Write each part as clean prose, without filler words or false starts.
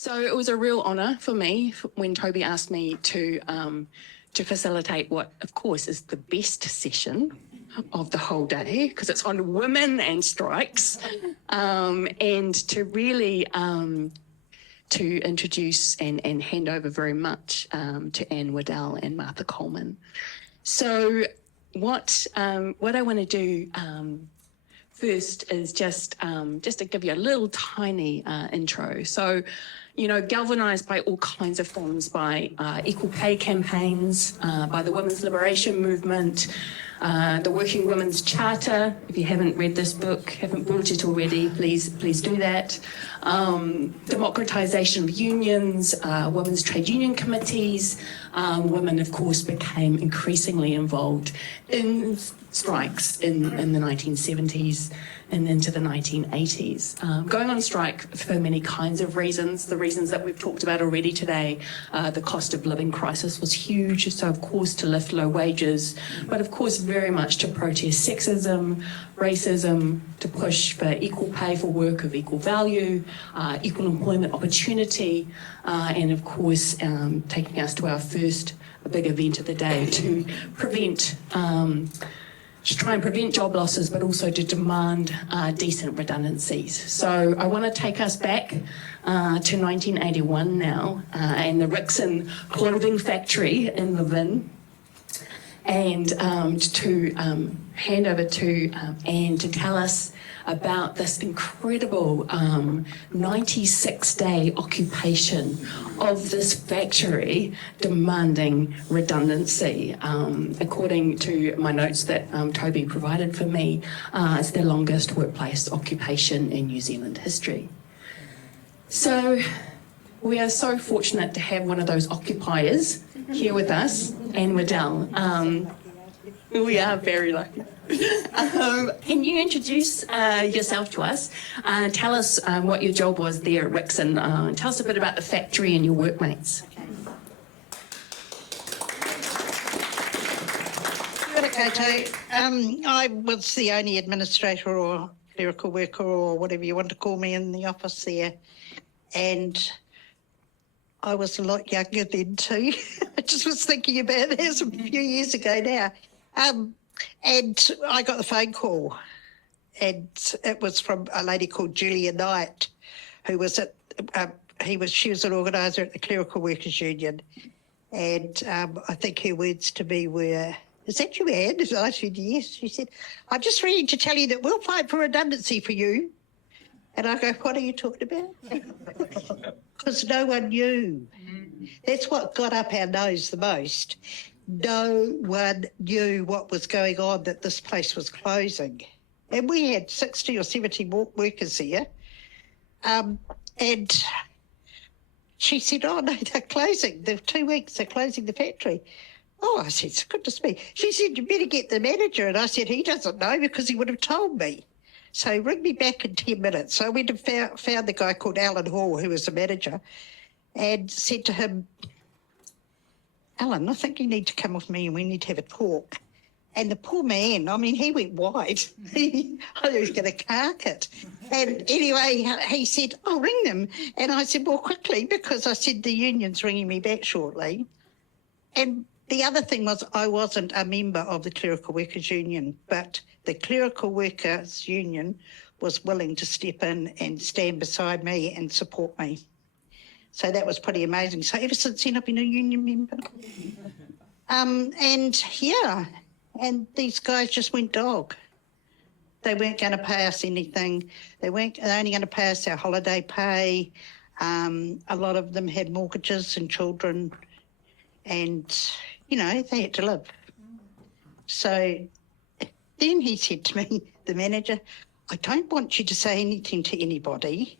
So it was a real honour for me when Toby asked me to facilitate what, of course, is the best session of the whole day, because it's on women and strikes, and to really to introduce and hand over very much to Anne Waddell and Martha Coleman. So what I want to do first is just to give you a little tiny intro. So, you know, galvanised by all kinds of things, by equal pay campaigns, by the women's liberation movement, the Working Women's Charter. If you haven't read this book, haven't bought it already, please do that. Democratisation of unions, women's trade union committees. Women, of course, became increasingly involved in strikes in the 1970s and into the 1980s. Going on strike for many kinds of reasons, the reasons that we've talked about already today. The cost of living crisis was huge, so of course to lift low wages, but of course very much to protest sexism, racism, to push for equal pay for work of equal value, equal employment opportunity, and of course taking us to our first big event of the day to prevent to try and prevent job losses, but also to demand decent redundancies. So I want to take us back to 1981 now, and the Rixen clothing factory in Levin, and to hand over to Anne to tell us about this incredible 96-day occupation of this factory demanding redundancy. According to my notes that Toby provided for me, it's the longest workplace occupation in New Zealand history. So we are so fortunate to have one of those occupiers here with us, Anne Waddell. We are very lucky. Can you introduce yourself to us? Tell us what your job was there at Rixen. Tell us a bit about the factory and your workmates. Okay, I was the only administrator or clerical worker or whatever you want to call me in the office there, and I was a lot younger then too. I just was thinking about this a few years ago now. And I got the phone call, and it was from a lady called Julia Knight, who was at, she was an organiser at the Clerical Workers Union, and I think her words to me were, "Is that you, Anne?" And I said, "Yes." She said, "I'm just ringing to tell you that we'll fight for redundancy for you." And I go, "What are you talking about?" Because no one knew. That's what got up our nose the most. No one knew what was going on, that this place was closing. And we had 60 or 70 workers here. And she said, "Oh, no, they're closing. They're 2 weeks, they're closing the factory." Oh, I said, "Goodness me." She said, "You better get the manager." And I said, "He doesn't know because he would have told me. So ring me back in 10 minutes. So I went and found the guy called Alan Hall, who was the manager, and said to him, "Alan, I think you need to come with me and we need to have a talk." And the poor man, I mean, he went white. I was going to cark it. And anyway, he said, "Oh, ring them." And I said, "Well, quickly," because I said the union's ringing me back shortly. And the other thing was I wasn't a member of the Clerical Workers Union, but the Clerical Workers Union was willing to step in and stand beside me and support me. So that was pretty amazing. So ever since then, I've been a union member. And these guys just went dog. They weren't going to pay us anything. They're only going to pay us our holiday pay. A lot of them had mortgages and children, and, you know, they had to live. So then he said to me, the manager, "I don't want you to say anything to anybody.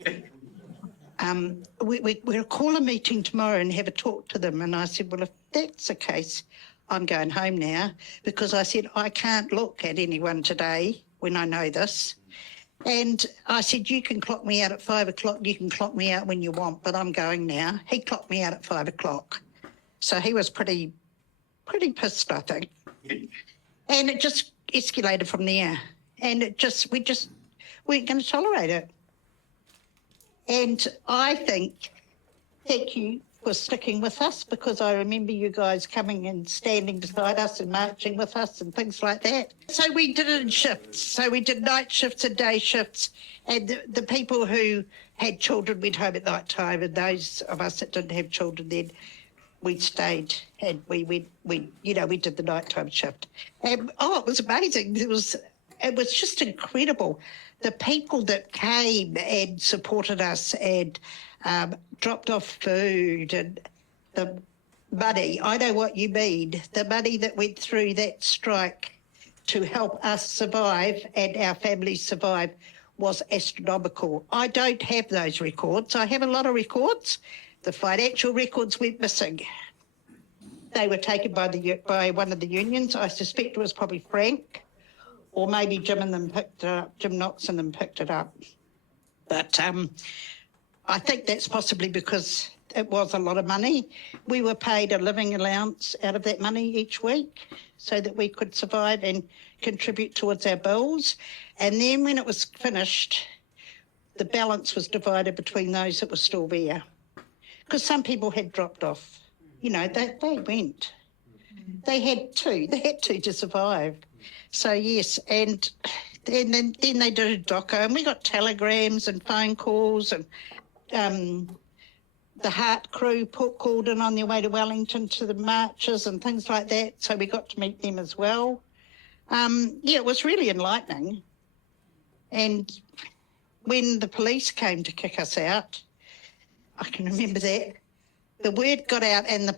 We'll call a meeting tomorrow and have a talk to them." And I said, "Well, if that's the case, I'm going home now," because I said, "I can't look at anyone today when I know this." And I said, "You can clock me out at 5 o'clock, you can clock me out when you want, but I'm going now." He clocked me out at 5 o'clock. So he was pretty pissed, I think. And it just escalated from there. And we just weren't going to tolerate it. And I think thank you for sticking with us, because I remember you guys coming and standing beside us and marching with us and things like that. So we did it in shifts. So we did night shifts and day shifts, and the people who had children went home at night time, and those of us that didn't have children then, we stayed and we did the nighttime shift. And it was amazing. It was just incredible. The people that came and supported us and dropped off food, and the money, I know what you mean, the money that went through that strike to help us survive and our families survive was astronomical. I don't have those records. I have a lot of records. The financial records went missing. They were taken by one of the unions. I suspect it was probably Frank, or maybe Jim and them picked it up, Jim Knox and them picked it up. But I think that's possibly because it was a lot of money. We were paid a living allowance out of that money each week so that we could survive and contribute towards our bills. And then when it was finished, the balance was divided between those that were still there. Because some people had dropped off. You know, they went. They had to survive. So, yes, and then they did a doco, and we got telegrams and phone calls, and the Heart crew called in on their way to Wellington to the marches and things like that, so we got to meet them as well. It was really enlightening. And when the police came to kick us out, I can remember that. The word got out, and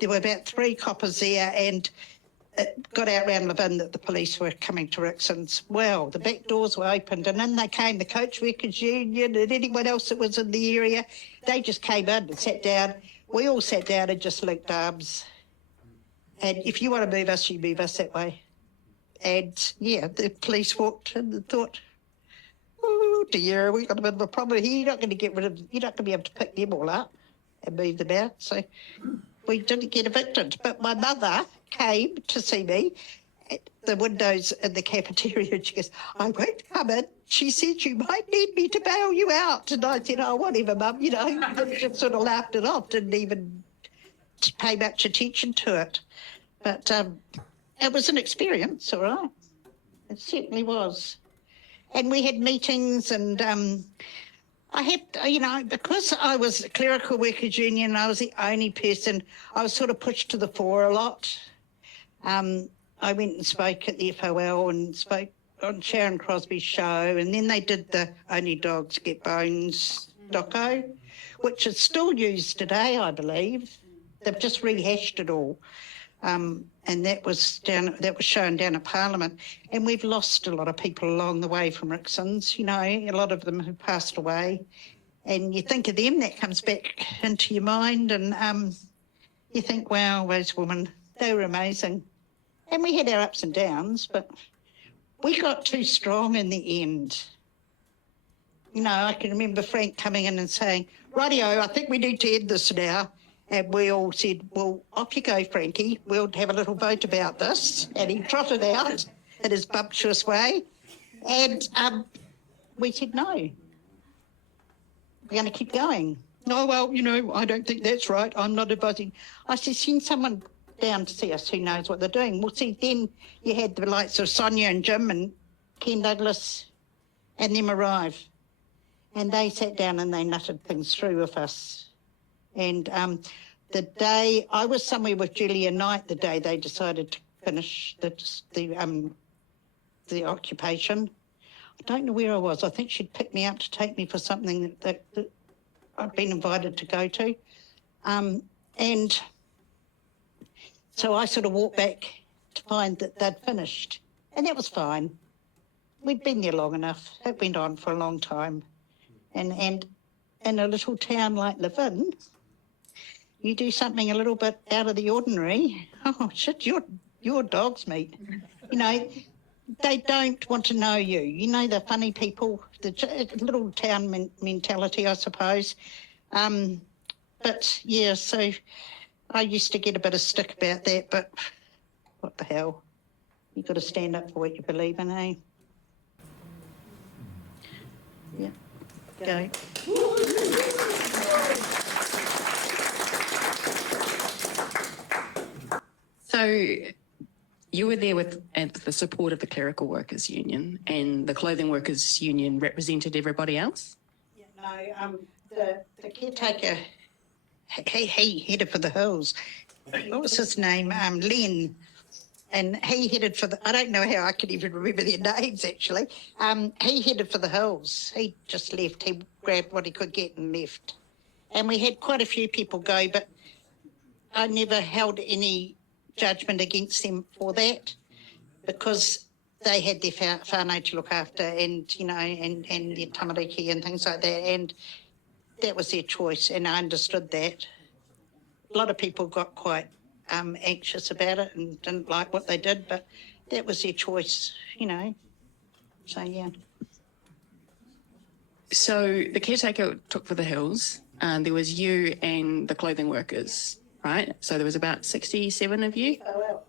there were about 3 coppers there, and it got out around Levin that the police were coming to Rixen's. Well, the back doors were opened, and in they came, the Coach Workers Union and anyone else that was in the area. They just came in and sat down. We all sat down and just linked arms. And if you want to move us, you move us that way. And, the police walked in and thought, oh dear, we've got a bit of a problem here. You're not going to be able to pick them all up and move them out. So we didn't get evicted. But my mother came to see me at the windows in the cafeteria, and she goes, I won't come in. She said, you might need me to bail you out. And I said, oh, whatever, Mum, and just sort of laughed it off, didn't even pay much attention to it. But it was an experience, all right. It certainly was. And we had meetings, and I had, because I was a clerical workers union, I was the only person, I was sort of pushed to the fore a lot. I went and spoke at the FOL and spoke on Sharon Crosby's show, and then they did the Only Dogs Get Bones doco, which is still used today, I believe. They've just rehashed it all. And that was shown down at Parliament. And we've lost a lot of people along the way from Rixen's, a lot of them have passed away. And you think of them, that comes back into your mind, and you think, wow, those women, they were amazing. And we had our ups and downs, but we got too strong in the end. I can remember Frank coming in and saying, rightio, I think we need to end this now. And we all said, well, off you go, Frankie. We'll have a little vote about this. And he trotted out in his bumptious way. And we said, no, we're going to keep going. Oh, well, I don't think that's right. I'm not advising. I said, send someone down to see us who knows what they're doing. Well, see, then you had the likes of Sonia and Jim and Ken Douglas and them arrive. And they sat down and they nutted things through with us. And the day, I was somewhere with Julia Knight the day they decided to finish the occupation. I don't know where I was. I think she'd picked me up to take me for something that I'd been invited to go to. And so I sort of walked back to find that they'd finished. And that was fine. We'd been there long enough. It went on for a long time. And in a little town like Levin, you do something a little bit out of the ordinary, oh, shit, your dog's meat. They don't want to know you. They're funny people, the little town mentality, I suppose. But, yeah, so I used to get a bit of stick about that, but what the hell? You've got to stand up for what you believe in, eh? Yeah. Go. So you were there with the support of the Clerical Workers Union, and the Clothing Workers Union represented everybody else? No, the caretaker, he headed for the hills. What was his name? Len. And he headed for I don't know how I could even remember their names actually. He headed for the hills. He just left. He grabbed what he could get and left. And we had quite a few people go, but I never held any judgment against them for that, because they had their whānau to look after, and, you know, and their tamariki and things like that, and that was their choice, and I understood that. A lot of people got quite anxious about it and didn't like what they did, but that was their choice, you know. So, yeah. So the caretaker took for the hills. There was you and the clothing workers, right? So there was about 67 of you. Oh, well.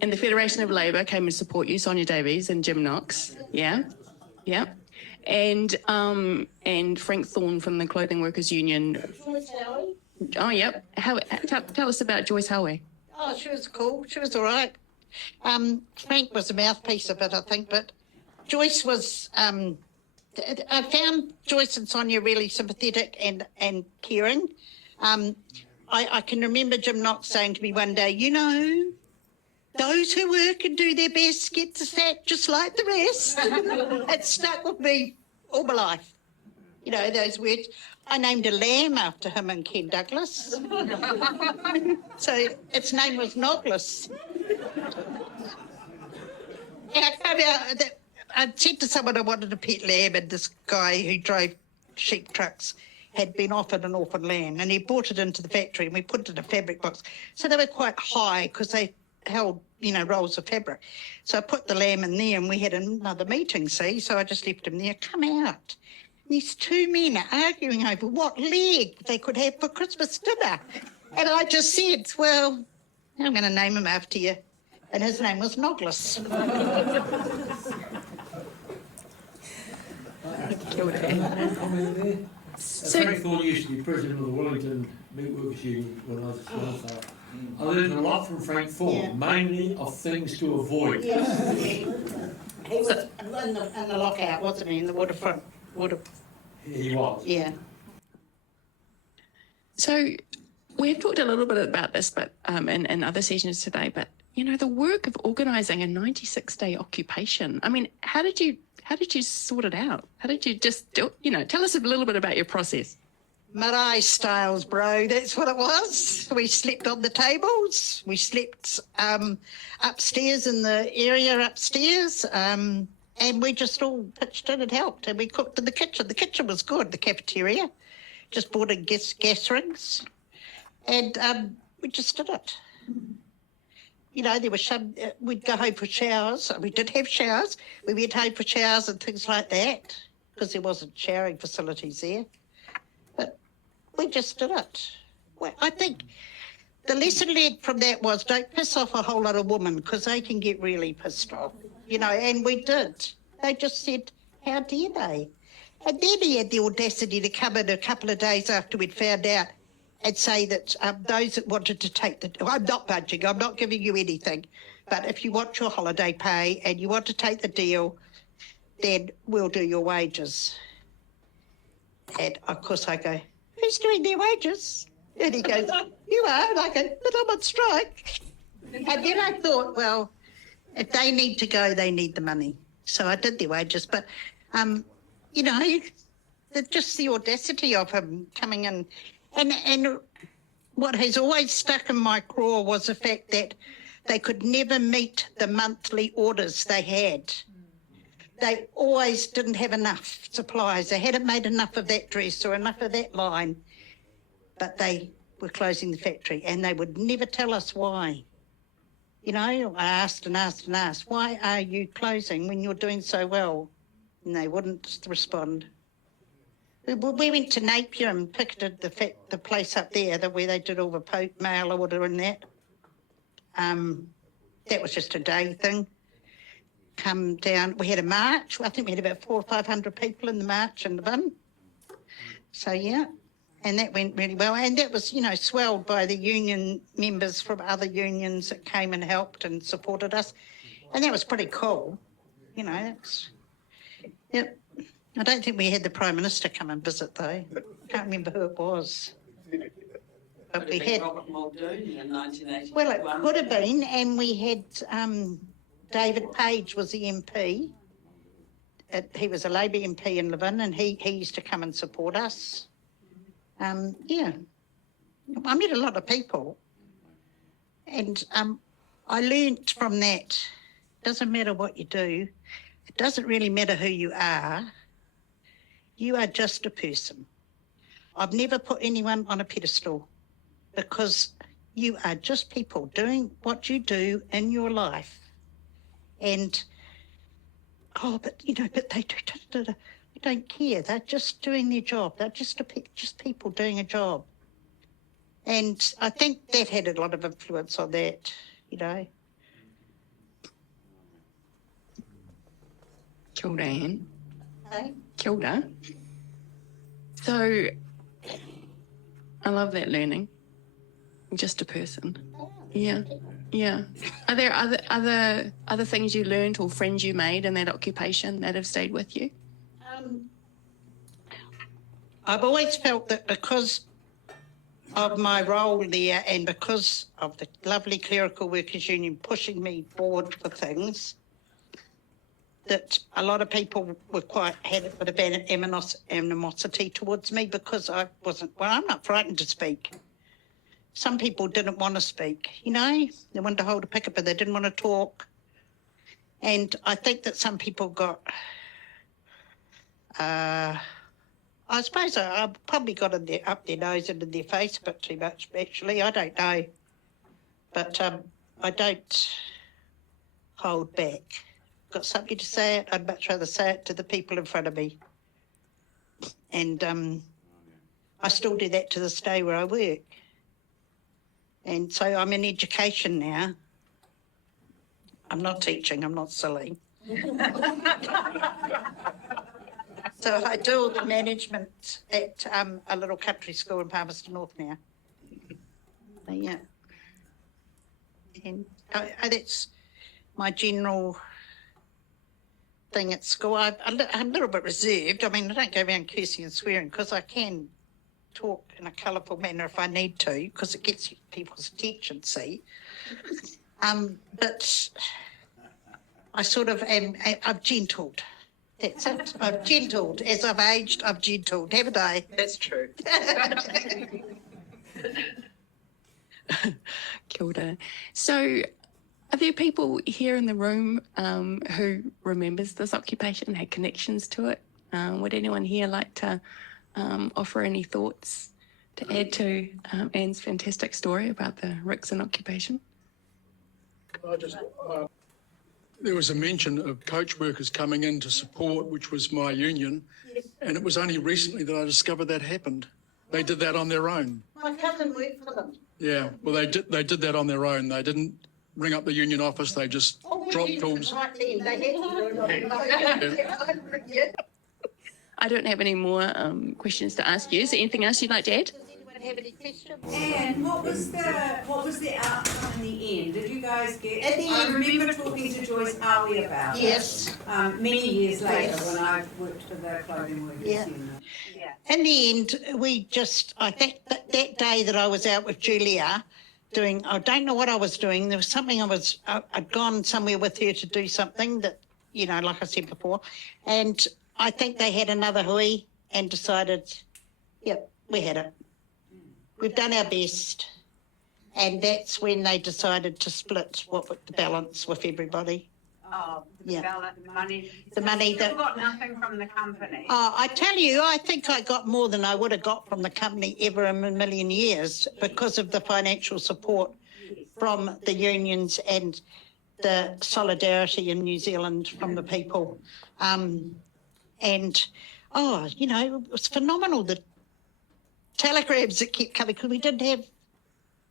And the Federation of Labour came to support you, Sonia Davies and Jim Knox. Yeah, yeah. And Frank Thorne from the Clothing Workers Union. Joyce Howie? Oh, yep. Tell us about Joyce Howie. Oh, she was cool. She was all right. Frank was a mouthpiece of it, I think, but Joyce was... I found Joyce and Sonia really sympathetic and caring. I can remember Jim Knox saying to me one day, you know, those who work and do their best get the sack just like the rest. It stuck with me all my life. You know, those words. I named a lamb after him and Ken Douglas. So its name was Nogless. And I found out that I said to someone I wanted a pet lamb, and this guy who drove sheep trucks had been offered an orphan lamb, and he brought it into the factory and we put it in a fabric box. So they were quite high because they held, you know, rolls of fabric. So I put the lamb in there and we had another meeting, see? So I just left him there. Come out. These two men are arguing over what leg they could have for Christmas dinner. And I just said, well, I'm going to name him after you. And his name was Nogless. Frank Thorne used to be president of the Wellington Meat Workers Union when I was a small staff. I learned a lot from Frank Thorne, mainly of things to avoid. Yes. He was in the lockout, wasn't he, in the waterfront? He was. Yeah. So we've talked a little bit about this, but in other sessions today, but you know, the work of organising a 96-day occupation. I mean, how did you sort it out? How did you just do, you know, tell us a little bit about your process. Marae styles, bro, that's what it was. We slept on the tables. We slept upstairs in the area upstairs. And we just all pitched in and helped. And we cooked in the kitchen. The kitchen was good, the cafeteria. Just bought in gas rings. And we just did it. You know, there was some, we'd go home for showers. We did have showers. We went home for showers and things like that because there wasn't showering facilities there. But we just did it. Well, I think the lesson learned from that was don't piss off a whole lot of women because they can get really pissed off, you know, and we did. They just said, how dare they? And then he had the audacity to come in a couple of days after we'd found out and say that those that wanted to take I'm not budging, I'm not giving you anything, but if you want your holiday pay and you want to take the deal, then we'll do your wages. And of course I go, who's doing their wages? And he goes, you are. And I go, but I'm on strike. And then I thought, well, if they need to go, they need the money. So I did their wages. But, you know, just the audacity of him coming in. And what has always stuck in my craw was the fact that they could never meet the monthly orders they had. They always didn't have enough supplies. They hadn't made enough of that dress or enough of that line, but they were closing the factory and they would never tell us why. You know, I asked and asked and asked, why are you closing when you're doing so well? And they wouldn't respond. We went to Napier and picketed the place up there where they did all the mail order and that. That was just a day thing. Come down, we had a march. I think we had about 400 or 500 people in the march in the bin. So, yeah. And that went really well. And that was, swelled by the union members from other unions that came and helped and supported us. And that was pretty cool. Yep. I don't think we had the Prime Minister come and visit, though. I can't remember who it was. But we had Robert Muldoon in 1981. Well, it could have been, and we had David Page was the MP. He was a Labor MP in Levin, and he used to come and support us. Yeah, I met a lot of people, and I learnt from that. Doesn't matter what you do. It doesn't really matter who you are. You are just a person. I've never put anyone on a pedestal, because you are just people doing what you do in your life. And, but they don't care. They're just doing their job. They're just people doing a job. And I think that had a lot of influence on that, Kia ora, Anne. Hey? Kia ora. So, I love that learning. Just a person. Yeah. Are there other things you learned or friends you made in that occupation that have stayed with you? I've always felt that because of my role there and because of the lovely Clerical Workers Union pushing me forward for things, that a lot of people had a bit of animosity towards me because I'm not frightened to speak. Some people didn't want to speak, they wanted to hold a picket, but they didn't want to talk. And I think that some people got, I suppose I probably got up their nose and in their face a bit too much, actually. I don't know. But I don't hold back. Got something to say it, I'd much rather say it to the people in front of me. And I still do that to this day where I work. And so I'm in education now. I'm not teaching, I'm not silly. So I do all the management at a little country school in Palmerston North now. Yeah. And that's my general thing at school. I'm a little bit reserved. I mean, I don't go around cursing and swearing because I can talk in a colourful manner if I need to, because it gets people's attention, see. But I sort of I've gentled. That's it. I've gentled. As I've aged, I've gentled, haven't I? That's true. Kia ora. So, are there people here in the room who remembers this occupation, had connections to it? Would anyone here like to offer any thoughts to add to Anne's fantastic story about the Rixen occupation? There was a mention of coach workers coming in to support, which was my union, and it was only recently that I discovered that happened. They did that on their own. My cousin worked for them. Yeah, well, they did that on their own. They didn't ring up the union office. They just dropped tools. Right then, they had to. I don't have any more questions to ask you. Is there anything else you'd like to add? Does anyone have any questions? And what was the outcome in the end? Did you guys get? At the I end- remember talking to Joyce Harley about Yes. it. Many years later, Yes. when I worked for the Clothing Workers Yeah. Union. Yeah. In the end, I think that day that I was out with Julia I don't know what I was doing. There was something I'd gone somewhere with her to do something that, like I said before. And I think they had another hui and decided, yep, we had it. We've done our best. And that's when they decided to split the balance with everybody. Oh, Yeah. the money. The money Still that- got nothing from the company. I tell you, I think I got more than I would have got from the company ever in a million years because of the financial support from the unions and the solidarity in New Zealand from the people. It was phenomenal, the telegrams that kept coming, because we didn't have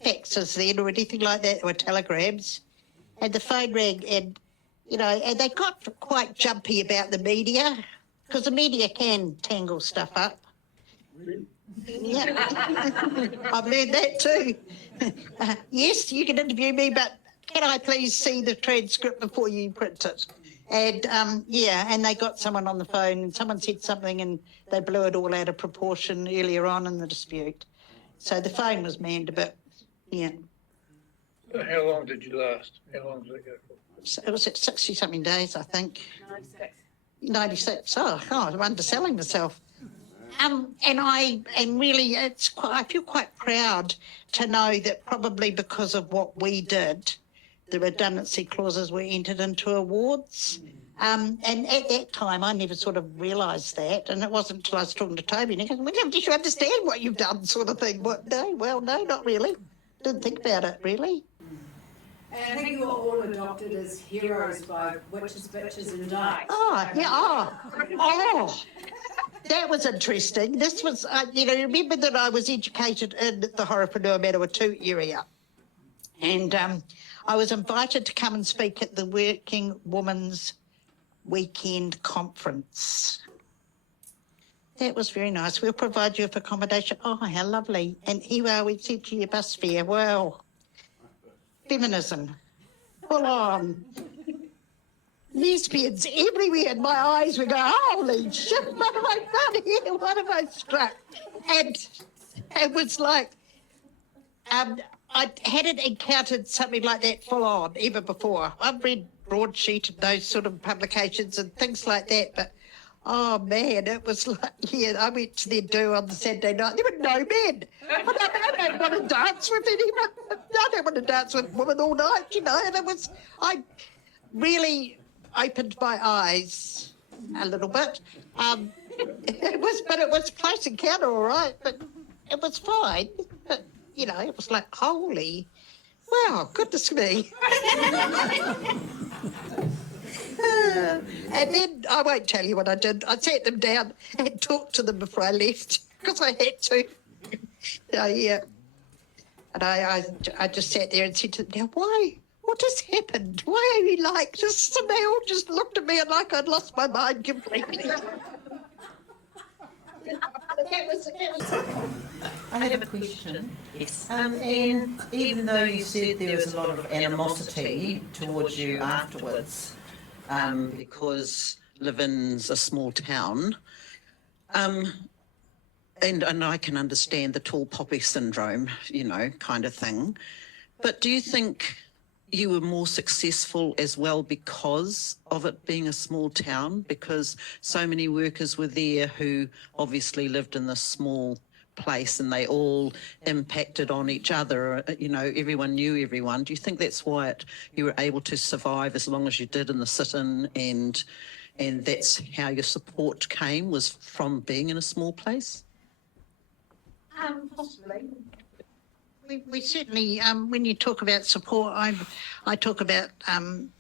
faxes then or anything like that, or telegrams. And the phone rang and they got quite jumpy about the media, because the media can tangle stuff up. Yeah. I've learned that too. Yes, you can interview me, but can I please see the transcript before you print it? And and they got someone on the phone and someone said something and they blew it all out of proportion earlier on in the dispute. So the phone was manned a bit, yeah. How long did you last? How long did it go for? So it was at 60-something days, I think. 96. Oh, God, I'm underselling myself. And I feel quite proud to know that probably because of what we did, the redundancy clauses were entered into awards. And at that time, I never sort of realised that. And it wasn't until I was talking to Toby, and he goes, well, did you understand what you've done, sort of thing? What? No, not really. Didn't think about it, really. And I think you were all adopted as heroes by witches, bitches and dykes. Oh, yeah, oh. That was interesting. This was, remember that I was educated in the Horowhenua Manawatu area. And I was invited to come and speak at the Working Women's Weekend Conference. That was very nice. We'll provide you with accommodation. Oh, how lovely. And here we said to your bus fare, wow. Feminism. Full on. Lesbians everywhere, and my eyes would go, holy shit, what have I done here? What have I struck? And it was like, I hadn't encountered something like that full on ever before. I've read Broadsheet and those sort of publications and things like that, but oh man, it was like, yeah, I went to their do on the Saturday night. There were no men. I don't want to dance with anyone. I don't want to dance with women all night, and I really opened my eyes a little bit. It was a close encounter, all right, but it was fine. But, it was like, holy, wow, goodness me. And then I won't tell you what I did. I sat them down and talked to them before I left because I had to. Yeah. And I just sat there and said to them, now, why? What has happened? Why are you like this? And they all just looked at me like I'd lost my mind completely. I have a question. Yes. And even though you said there was a lot of animosity towards you afterwards, because Levin's a small town, and I can understand the tall poppy syndrome, kind of thing. But do you think you were more successful as well because of it being a small town, because so many workers were there who obviously lived in this small place and they all impacted on each other, everyone knew everyone. Do you think that's why you were able to survive as long as you did in the sit-in, and that's how your support came, was from being in a small place? Possibly. We certainly, when you talk about support, I talk about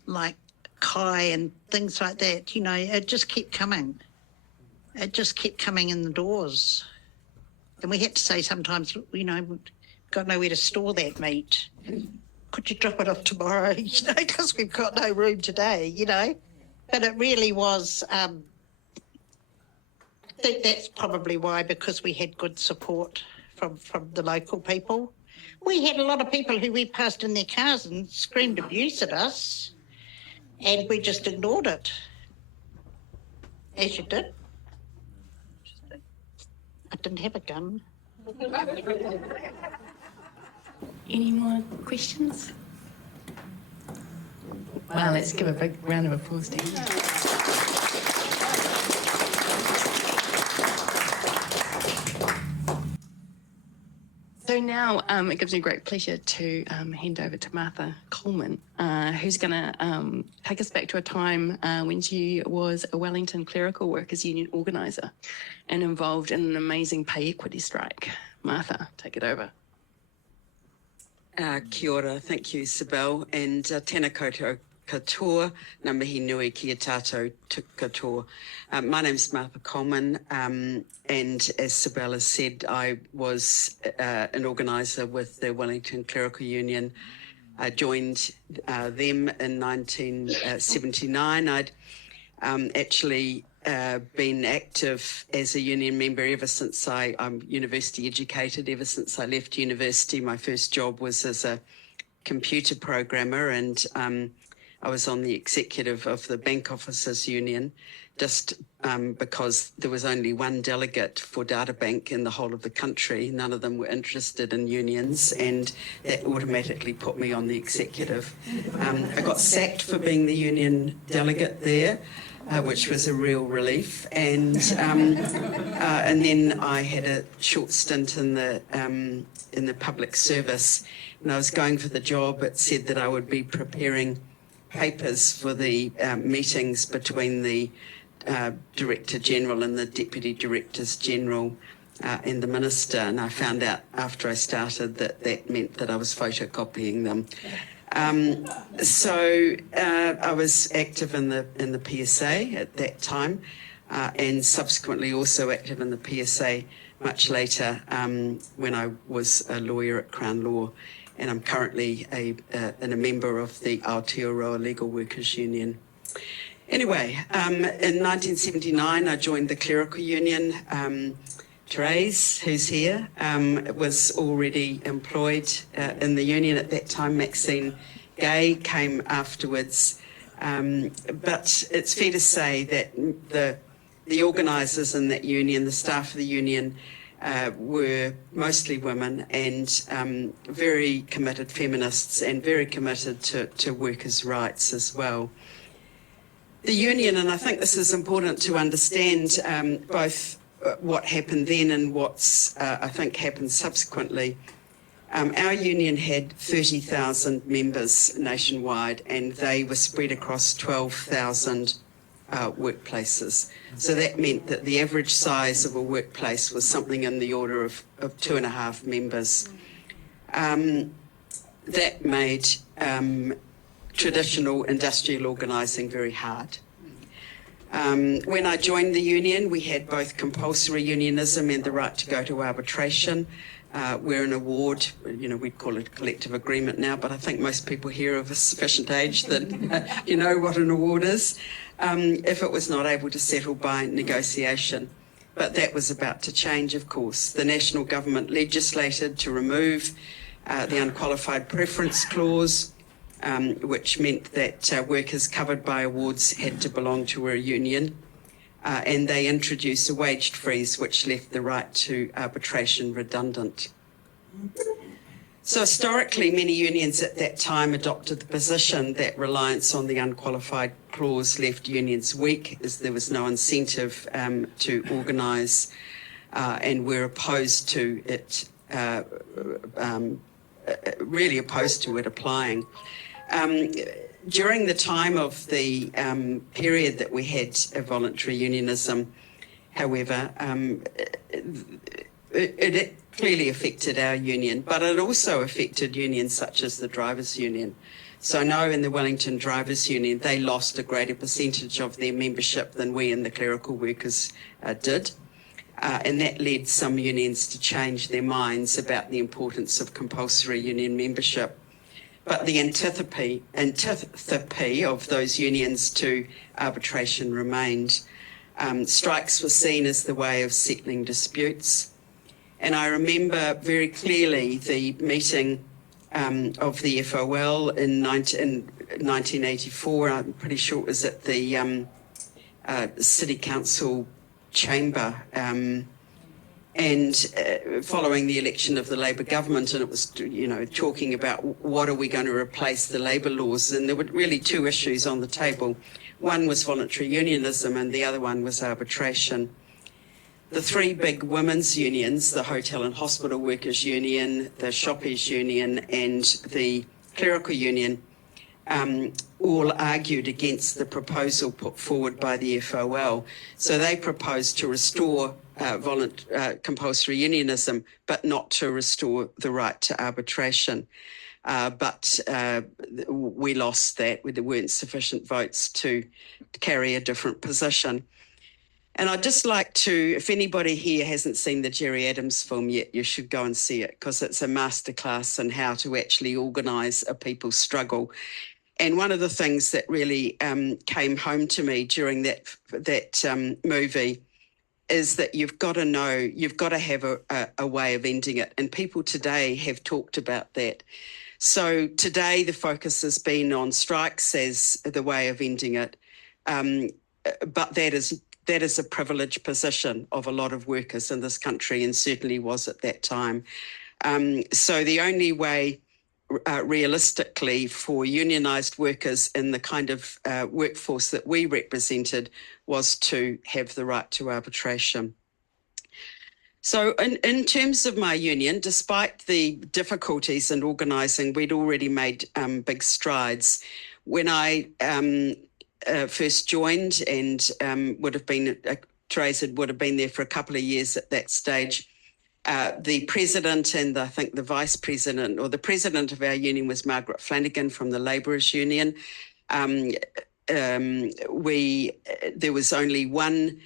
like Kai and things like that. It just kept coming. It just kept coming in the doors, and we had to say sometimes, we've got nowhere to store that meat. Could you drop it off tomorrow? Because we've got no room today. But it really was. I think that's probably why, because we had good support from the local people. We had a lot of people who we passed in their cars and screamed abuse at us, and we just ignored it, as you did. I didn't have a gun. Any more questions? Wow, let's give a big round of applause to him. So now it gives me great pleasure to hand over to Martha Coleman, who's going to take us back to a time when she was a Wellington Clerical Workers Union organiser and involved in an amazing pay equity strike. Martha, take it over. Kia ora, thank you, Sibel, and tēnā koutou katoa, ngā mihi nui ki a tātou katoa. My name's Martha Coleman, and as Sibel has said, I was an organiser with the Wellington Clerical Union. I joined them in 1979. I'd actually been active as a union member ever since I'm university educated, ever since I left university. My first job was as a computer programmer, and I was on the executive of the Bank Officers Union, just because there was only one delegate for Data Bank in the whole of the country. None of them were interested in unions, and that automatically put me on the executive. I got sacked for being the union delegate there, which was a real relief. And then I had a short stint in the public service. When I was going for the job, it said that I would be preparing papers for the meetings between the Director General and the Deputy Directors General and the Minister, and I found out after I started that that meant that I was photocopying them. So I was active in the PSA at that time, and subsequently also active in the PSA much later when I was a lawyer at Crown Law, and I'm currently a member of the Aotearoa Legal Workers Union. Anyway, in 1979 I joined the clerical union. Therese, who's here, was already employed in the union at that time. Maxine Gay came afterwards. But it's fair to say that the organisers in that union, the staff of the union, were mostly women and very committed feminists and very committed to workers' rights as well. The union, and I think this is important to understand, both what happened then and what's, I think, happened subsequently. Our union had 30,000 members nationwide, and they were spread across 12,000 workplaces. So that meant that the average size of a workplace was something in the order of 2.5 members. That made traditional industrial organising very hard. When I joined the union, we had both compulsory unionism and the right to go to arbitration. We're an award, we'd call it a collective agreement now, but I think most people here are of a sufficient age that you know what an award is, if it was not able to settle by negotiation. But that was about to change, of course. The national government legislated to remove the unqualified preference clause, which meant that workers covered by awards had to belong to a union, and they introduced a wage freeze which left the right to arbitration redundant. So historically, many unions at that time adopted the position that reliance on the unqualified clause left unions weak, as there was no incentive to organise, and were opposed to it, really opposed to it applying. During the time of the period that we had voluntary unionism, however, it clearly affected our union, but it also affected unions such as the Drivers' Union. So I know in the Wellington Drivers' Union, they lost a greater percentage of their membership than we in the clerical workers did. And that led some unions to change their minds about the importance of compulsory union membership. But the antipathy of those unions to arbitration remained. Strikes were seen as the way of settling disputes. And I remember very clearly the meeting of the FOL in 1984. I'm pretty sure it was at the City Council chamber. And following the election of the Labour government, and it was, talking about what are we going to replace the labour laws, and there were really two issues on the table. One was voluntary unionism and the other one was arbitration. The three big women's unions, the Hotel and Hospital Workers Union, the Shoppies Union and the Clerical Union, all argued against the proposal put forward by the FOL. So they proposed to restore compulsory unionism, but not to restore the right to arbitration. But we lost that. There weren't sufficient votes to carry a different position. And I'd just like to, if anybody here hasn't seen the Gerry Adams film yet, you should go and see it, because it's a masterclass in how to actually organise a people's struggle. And one of the things that really came home to me during that movie is that you've got to know, you've got to have a way of ending it. And people today have talked about that. So today the focus has been on strikes as the way of ending it. But that is a privileged position of a lot of workers in this country, and certainly was at that time. So the only way realistically for unionised workers in the kind of workforce that we represented was to have the right to arbitration. So in terms of my union, despite the difficulties in organising, we'd already made big strides. When I first joined, and Teresa would have been there for a couple of years at that stage, the president and I think the vice president, or the president of our union, was Margaret Flanagan from the Labourers Union. There was only one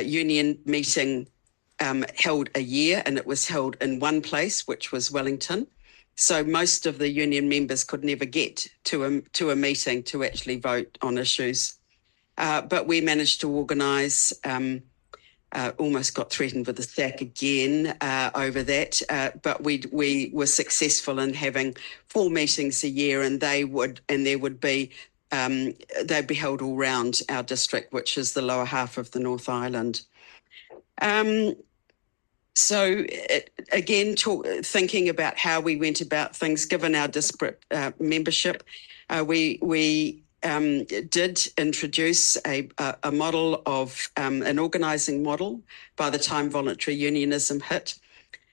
union meeting held a year, and it was held in one place, which was Wellington. So most of the union members could never get to a meeting to actually vote on issues. But we managed to organise, almost got threatened with the sack again over that, but we were successful in having 4 meetings a year, and they'd be held all round our district, which is the lower half of the North Island. So again, thinking about how we went about things, given our disparate membership, we did introduce a model of an organising model by the time voluntary unionism hit.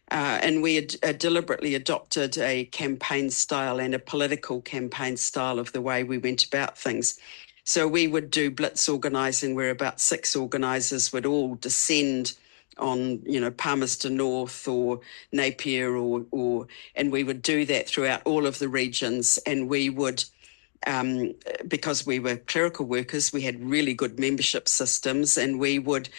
And we had deliberately adopted a campaign style and a political campaign style of the way we went about things. So we would do blitz organising, where about 6 organisers would all descend on, Palmerston North or Napier, and we would do that throughout all of the regions. And we would, because we were clerical workers, we had really good membership systems, and we would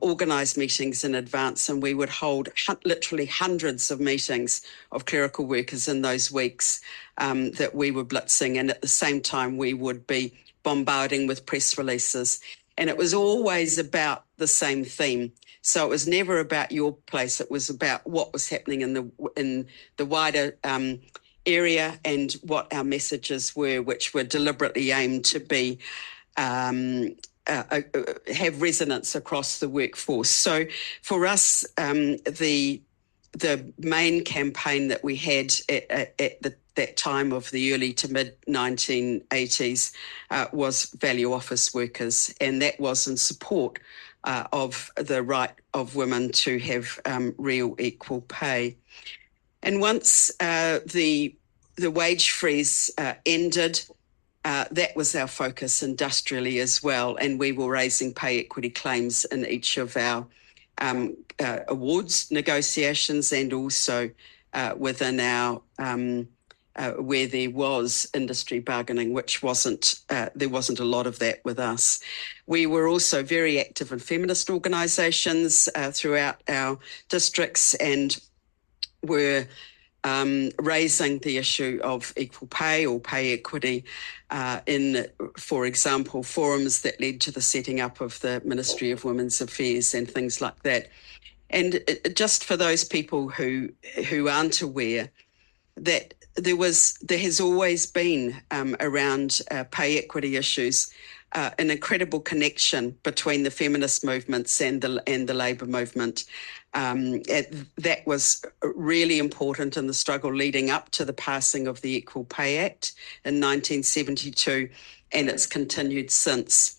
organise meetings in advance, and we would hold literally hundreds of meetings of clerical workers in those weeks that we were blitzing. And at the same time, we would be bombarding with press releases. And it was always about the same theme. So it was never about your place. It was about what was happening in the wider area, and what our messages were, which were deliberately aimed to be have resonance across the workforce. So for us, the main campaign that we had at that time of the early to mid 1980s was value office workers, and that was in support of the right of women to have real equal pay. And once the wage freeze ended, that was our focus industrially as well, and we were raising pay equity claims in each of our awards negotiations, and also within our where there was industry bargaining, which there wasn't a lot of that with us. We were also very active in feminist organisations throughout our districts, and were raising the issue of equal pay or pay equity in, for example, forums that led to the setting up of the Ministry of Women's Affairs and things like that. And just for those people who aren't aware, that there has always been around pay equity issues an incredible connection between the feminist movements and the labour movement. That was really important in the struggle leading up to the passing of the Equal Pay Act in 1972, and it's continued since.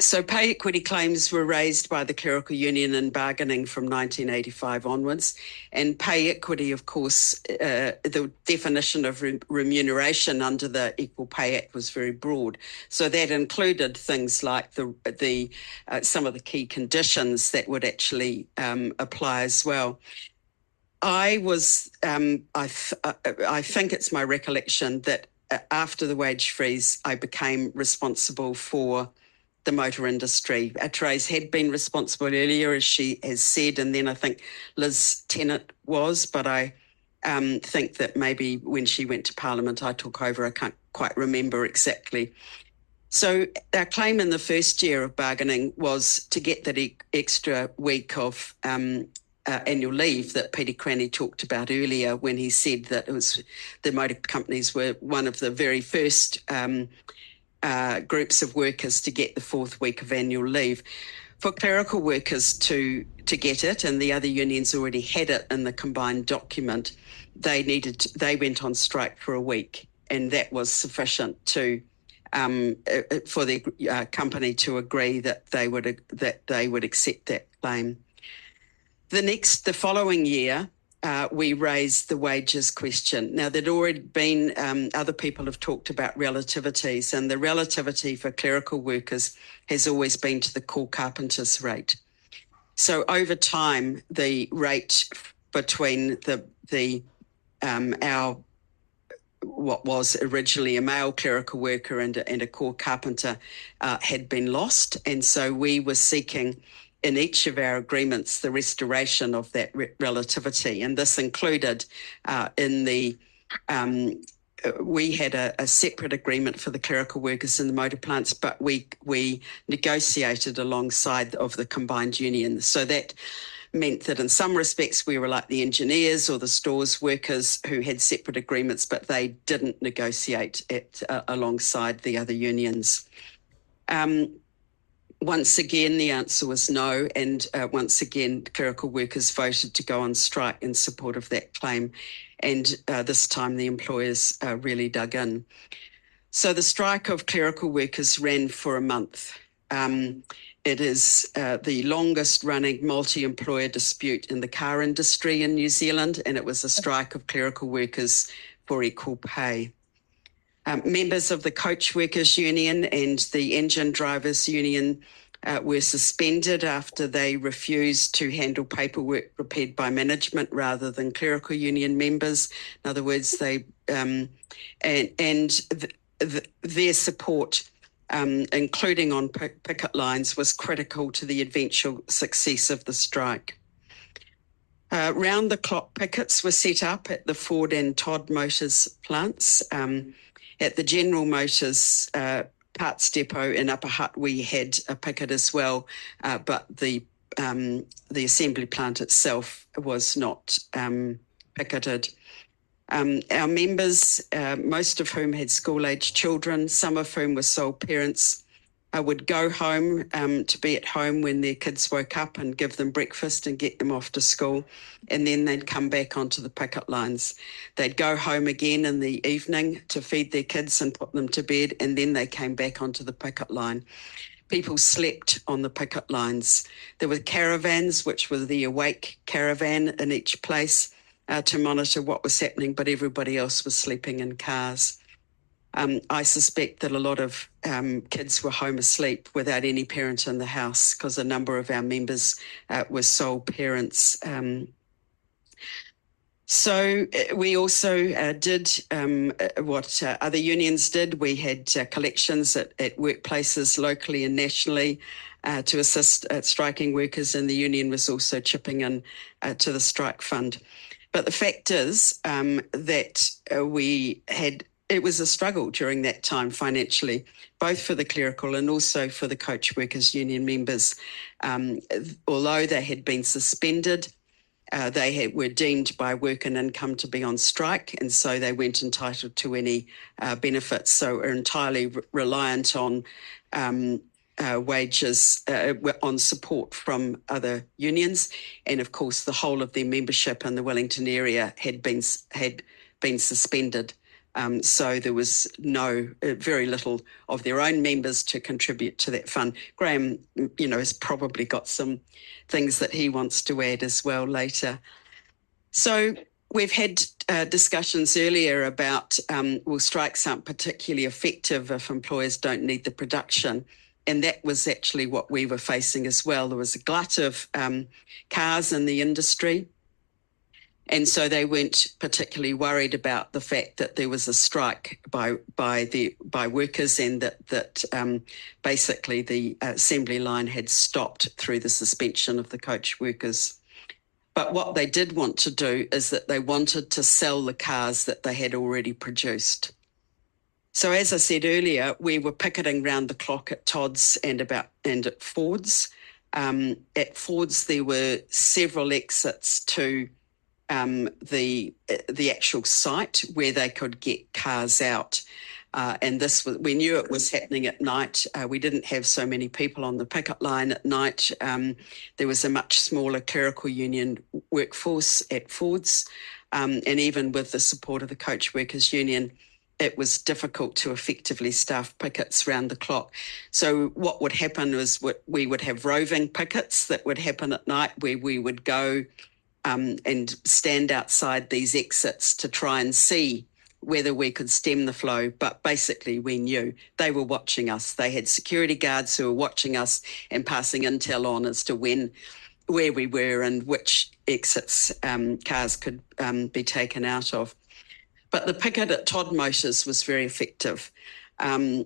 So pay equity claims were raised by the clerical union in bargaining from 1985 onwards, and pay equity, of course, the definition of remuneration under the Equal Pay Act was very broad. So that included things like some of the key conditions that would actually apply as well. I think it's my recollection that after the wage freeze, I became responsible for the motor industry. Therese had been responsible earlier, as she has said, and then I think Liz Tennant was, but I think that maybe when she went to Parliament, I took over. I can't quite remember exactly. So our claim in the first year of bargaining was to get that extra week of annual leave that Peter Cranny talked about earlier when he said that it was the motor companies were one of the very first groups of workers to get the 4th week of annual leave. For clerical workers to get it, and the other unions already had it in the combined document, they went on strike for a week, and that was sufficient to for the company to agree that they would accept that claim. The following year, we raised the wages question. Now, there'd already been, other people have talked about relativities, and the relativity for clerical workers has always been to the core carpenter's rate. So over time, the rate between our what was originally a male clerical worker and a core carpenter had been lost, and so we were seeking in each of our agreements the restoration of that relativity, and this included we had a separate agreement for the clerical workers in the motor plants, but we negotiated alongside of the combined union. So that meant that in some respects we were like the engineers or the stores workers who had separate agreements, but they didn't negotiate it alongside the other unions. Once again, the answer was no, and once again, clerical workers voted to go on strike in support of that claim, and this time the employers really dug in. So the strike of clerical workers ran for a month. It is the longest running multi-employer dispute in the car industry in New Zealand, and it was a strike of clerical workers for equal pay. Members of the Coach Workers Union and the Engine Drivers Union were suspended after they refused to handle paperwork prepared by management rather than clerical union members. In other words, their support, including on picket lines, was critical to the eventual success of the strike. Round-the-clock pickets were set up at the Ford and Todd Motors plants. At the General Motors parts depot in Upper Hutt, we had a picket as well, but the assembly plant itself was not picketed. Our members, most of whom had school-aged children, some of whom were sole parents, would go home to be at home when their kids woke up and give them breakfast and get them off to school, and then they'd come back onto the picket lines. They'd go home again in the evening to feed their kids and put them to bed, and then they came back onto the picket line. People slept on the picket lines. There were caravans, which were the awake caravan in each place to monitor what was happening, but everybody else was sleeping in cars. I suspect that a lot of kids were home asleep without any parent in the house because a number of our members were sole parents. So we also did what other unions did. We had collections at workplaces locally and nationally to assist striking workers, and the union was also chipping in to the strike fund. But the fact is that it was a struggle during that time financially, both for the clerical and also for the Coach Workers Union members. Although they had been suspended, they were deemed by Work and Income to be on strike, and so they weren't entitled to any benefits, so are entirely reliant on wages, on support from other unions. And of course, the whole of their membership in the Wellington area had been suspended. So there was very little of their own members to contribute to that fund. Graham, has probably got some things that he wants to add as well later. So we've had discussions earlier about, strikes aren't particularly effective if employers don't need the production. And that was actually what we were facing as well. There was a glut of cars in the industry. And so they weren't particularly worried about the fact that there was a strike by workers, and that basically the assembly line had stopped through the suspension of the coach workers. But what they did want to do is that they wanted to sell the cars that they had already produced. So as I said earlier, we were picketing round the clock at Todd's and at Ford's. At Ford's, there were several exits to the actual site where they could get cars out. And we knew it was happening at night. We didn't have so many people on the picket line at night. There was a much smaller clerical union workforce at Ford's. And even with the support of the Coach Workers Union, it was difficult to effectively staff pickets round the clock. So what would happen was we would have roving pickets that would happen at night, where we would go and stand outside these exits to try and see whether we could stem the flow. But basically we knew they were watching us. They had security guards who were watching us and passing intel on as to where we were and which exits cars could be taken out of. But the picket at Todd Motors was very effective. That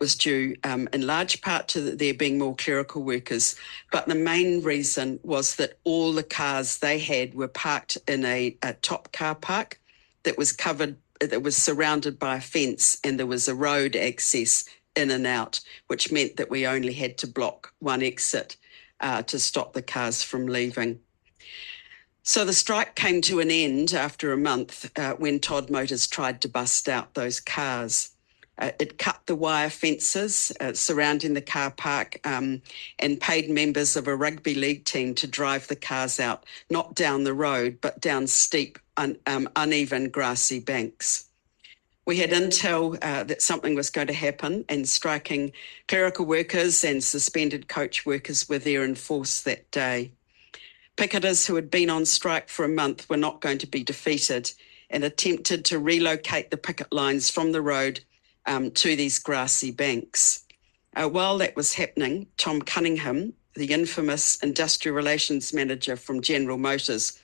was due in large part to there being more clerical workers. But the main reason was that all the cars they had were parked in a top car park that was covered, that was surrounded by a fence, and there was a road access in and out, which meant that we only had to block one exit to stop the cars from leaving. So the strike came to an end after a month when Todd Motors tried to bust out those cars. It cut the wire fences surrounding the car park and paid members of a rugby league team to drive the cars out, not down the road, but down steep, uneven grassy banks. We had intel that something was going to happen, and striking clerical workers and suspended coach workers were there in force that day. Picketers who had been on strike for a month were not going to be defeated and attempted to relocate the picket lines from the road to these grassy banks. While that was happening, Tom Cunningham, the infamous industrial relations manager from General Motors,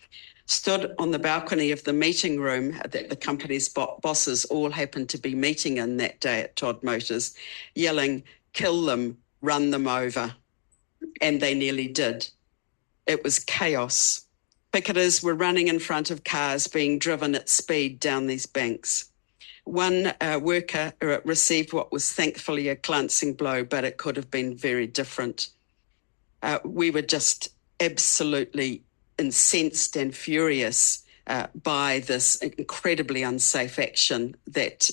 stood on the balcony of the meeting room that the company's bosses all happened to be meeting in that day at Todd Motors, yelling, "Kill them, run them over." And they nearly did. It was chaos. Picketers were running in front of cars being driven at speed down these banks. One worker received what was thankfully a glancing blow, but it could have been very different. We were just absolutely incensed and furious by this incredibly unsafe action that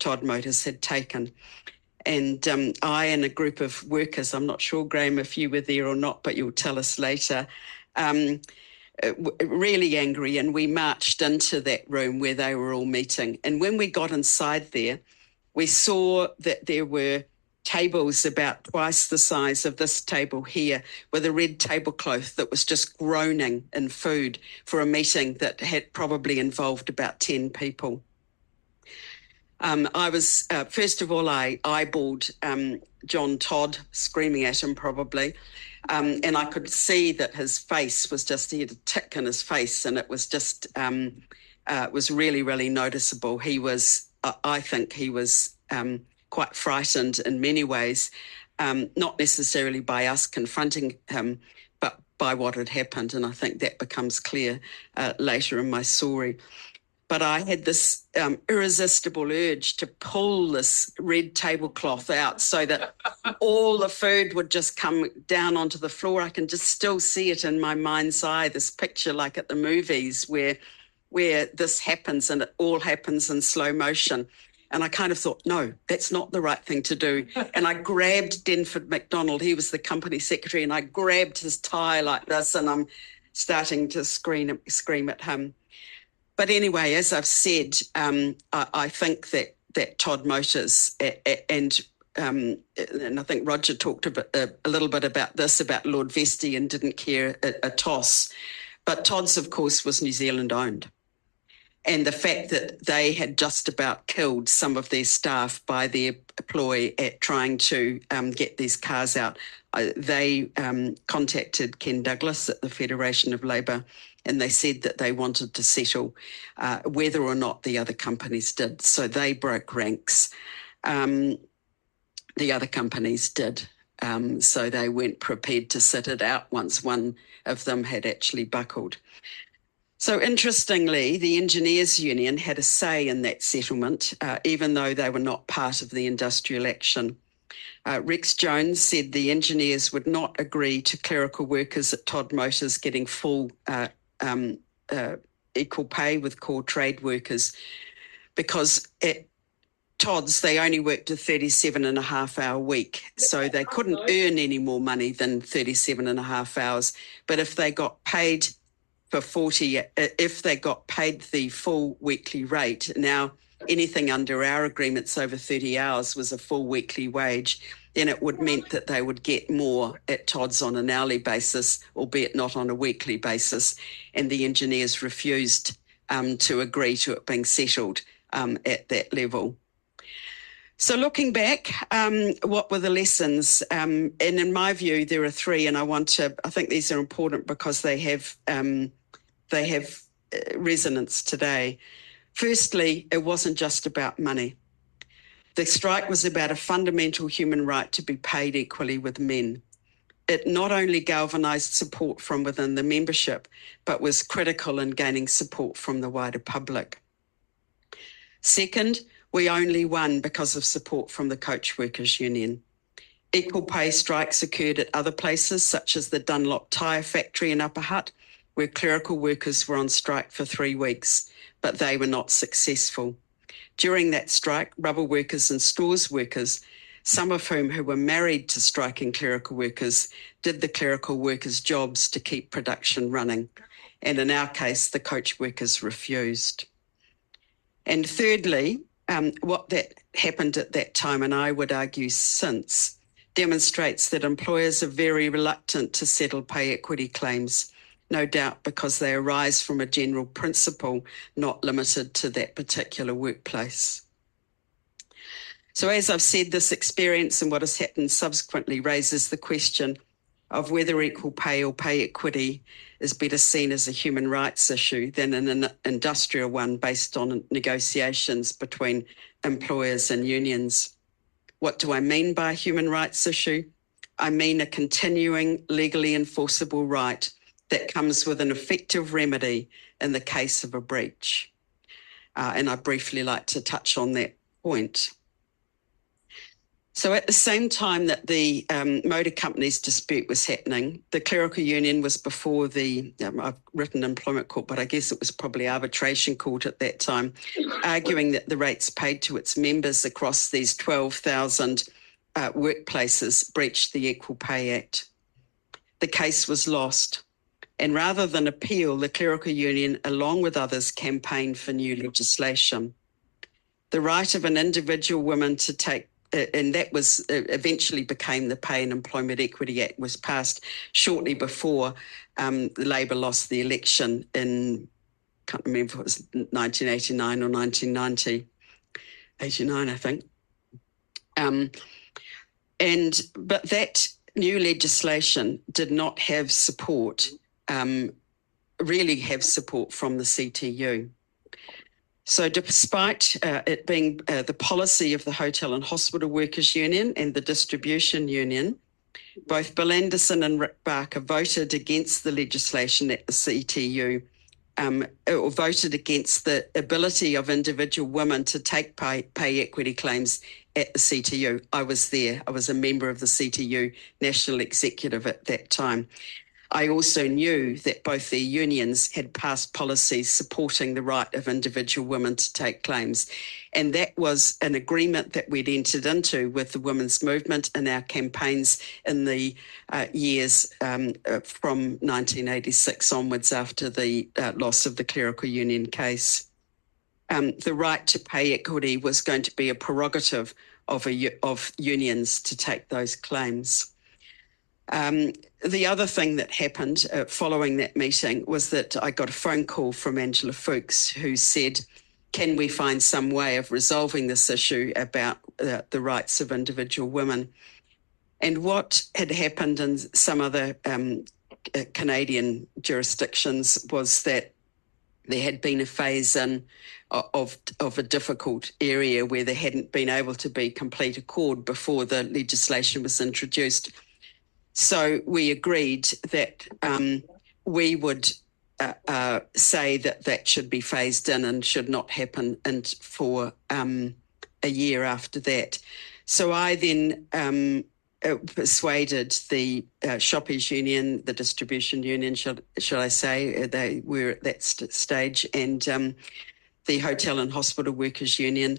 Todd Motors had taken. And I and a group of workers, I'm not sure, Graham, if you were there or not, but you'll tell us later, really angry, and we marched into that room where they were all meeting. And when we got inside there, we saw that there were tables about twice the size of this table here, with a red tablecloth that was just groaning in food for a meeting that had probably involved about 10 people. I was, first of all, I eyeballed John Todd, screaming at him probably, and I could see that his face was just, he had a tick in his face, and it was just, it was really, really noticeable. He was, I think he was quite frightened in many ways, not necessarily by us confronting him, but by what had happened, and I think that becomes clear later in my story. But I had this irresistible urge to pull this red tablecloth out so that all the food would just come down onto the floor. I can just still see it in my mind's eye, this picture like at the movies where this happens and it all happens in slow motion. And I kind of thought, no, that's not the right thing to do. And I grabbed Denford MacDonald, he was the company secretary, and I grabbed his tie like this, and I'm starting to scream at him. But anyway, as I've said, I think that Todd Motors and I think Roger talked a little bit about this, about Lord Vestey, and didn't care a toss. But Todd's, of course, was New Zealand owned. And the fact that they had just about killed some of their staff by their ploy at trying to get these cars out, they contacted Ken Douglas at the Federation of Labour, and they said that they wanted to settle whether or not the other companies did. So they broke ranks. The other companies did. So they weren't prepared to sit it out once one of them had actually buckled. So interestingly, the Engineers Union had a say in that settlement, even though they were not part of the industrial action. Rex Jones said the engineers would not agree to clerical workers at Todd Motors getting full equal pay with core trade workers, because at Todd's they only worked a 37.5-hour week, so they couldn't earn any more money than 37.5 hours. But if they got paid for 40, if they got paid the full weekly rate, now anything under our agreements over 30 hours was a full weekly wage, then it would meant that they would get more at Todd's on an hourly basis, albeit not on a weekly basis. And the engineers refused to agree to it being settled at that level. So looking back, what were the lessons? And in my view, there are three, and I think these are important because they have resonance today. Firstly, it wasn't just about money. The strike was about a fundamental human right to be paid equally with men. It not only galvanised support from within the membership, but was critical in gaining support from the wider public. Second, we only won because of support from the Coach Workers Union. Equal pay strikes occurred at other places, such as the Dunlop Tyre Factory in Upper Hutt, where clerical workers were on strike for 3 weeks, but they were not successful. During that strike, rubber workers and stores workers, some of whom who were married to striking clerical workers, did the clerical workers' jobs to keep production running. And in our case, the coach workers refused. And thirdly, what that happened at that time, and I would argue since, demonstrates that employers are very reluctant to settle pay equity claims, no doubt because they arise from a general principle not limited to that particular workplace. So as I've said, this experience and what has happened subsequently raises the question of whether equal pay or pay equity is better seen as a human rights issue than an industrial one based on negotiations between employers and unions. What do I mean by a human rights issue? I mean a continuing legally enforceable right that comes with an effective remedy in the case of a breach. And I'd briefly like to touch on that point. So at the same time that the motor companies dispute was happening, the clerical union was before the, I've written employment court, but I guess it was probably arbitration court at that time, arguing that the rates paid to its members across these 12,000 workplaces breached the Equal Pay Act. The case was lost. And rather than appeal, the clerical union, along with others, campaigned for new legislation. The right of an individual woman to take, and that was eventually became the Pay and Employment Equity Act, was passed shortly before Labor lost the election in, can't remember if it was 1989 or 1990, 89, I think. But that new legislation did not have support, really have support from the CTU. So despite it being the policy of the Hotel and Hospital Workers Union and the Distribution Union, both Bill Anderson and Rick Barker voted against the legislation at the CTU, or voted against the ability of individual women to take pay equity claims at the CTU. I was there. I was a member of the CTU National Executive at that time. I also knew that both the unions had passed policies supporting the right of individual women to take claims. And that was an agreement that we'd entered into with the women's movement in our campaigns in the years from 1986 onwards after the loss of the clerical union case. The right to pay equity was going to be a prerogative of unions to take those claims. The other thing that happened following that meeting was that I got a phone call from Angela Fuchs, who said, can we find some way of resolving this issue about the rights of individual women? And what had happened in some other Canadian jurisdictions was that there had been a phase in of a difficult area where there hadn't been able to be complete accord before the legislation was introduced. So we agreed that we would say that that should be phased in and should not happen for a year after that. So I then persuaded the Shoppers Union, the Distribution Union, should I say, they were at that stage, and the Hotel and Hospital Workers Union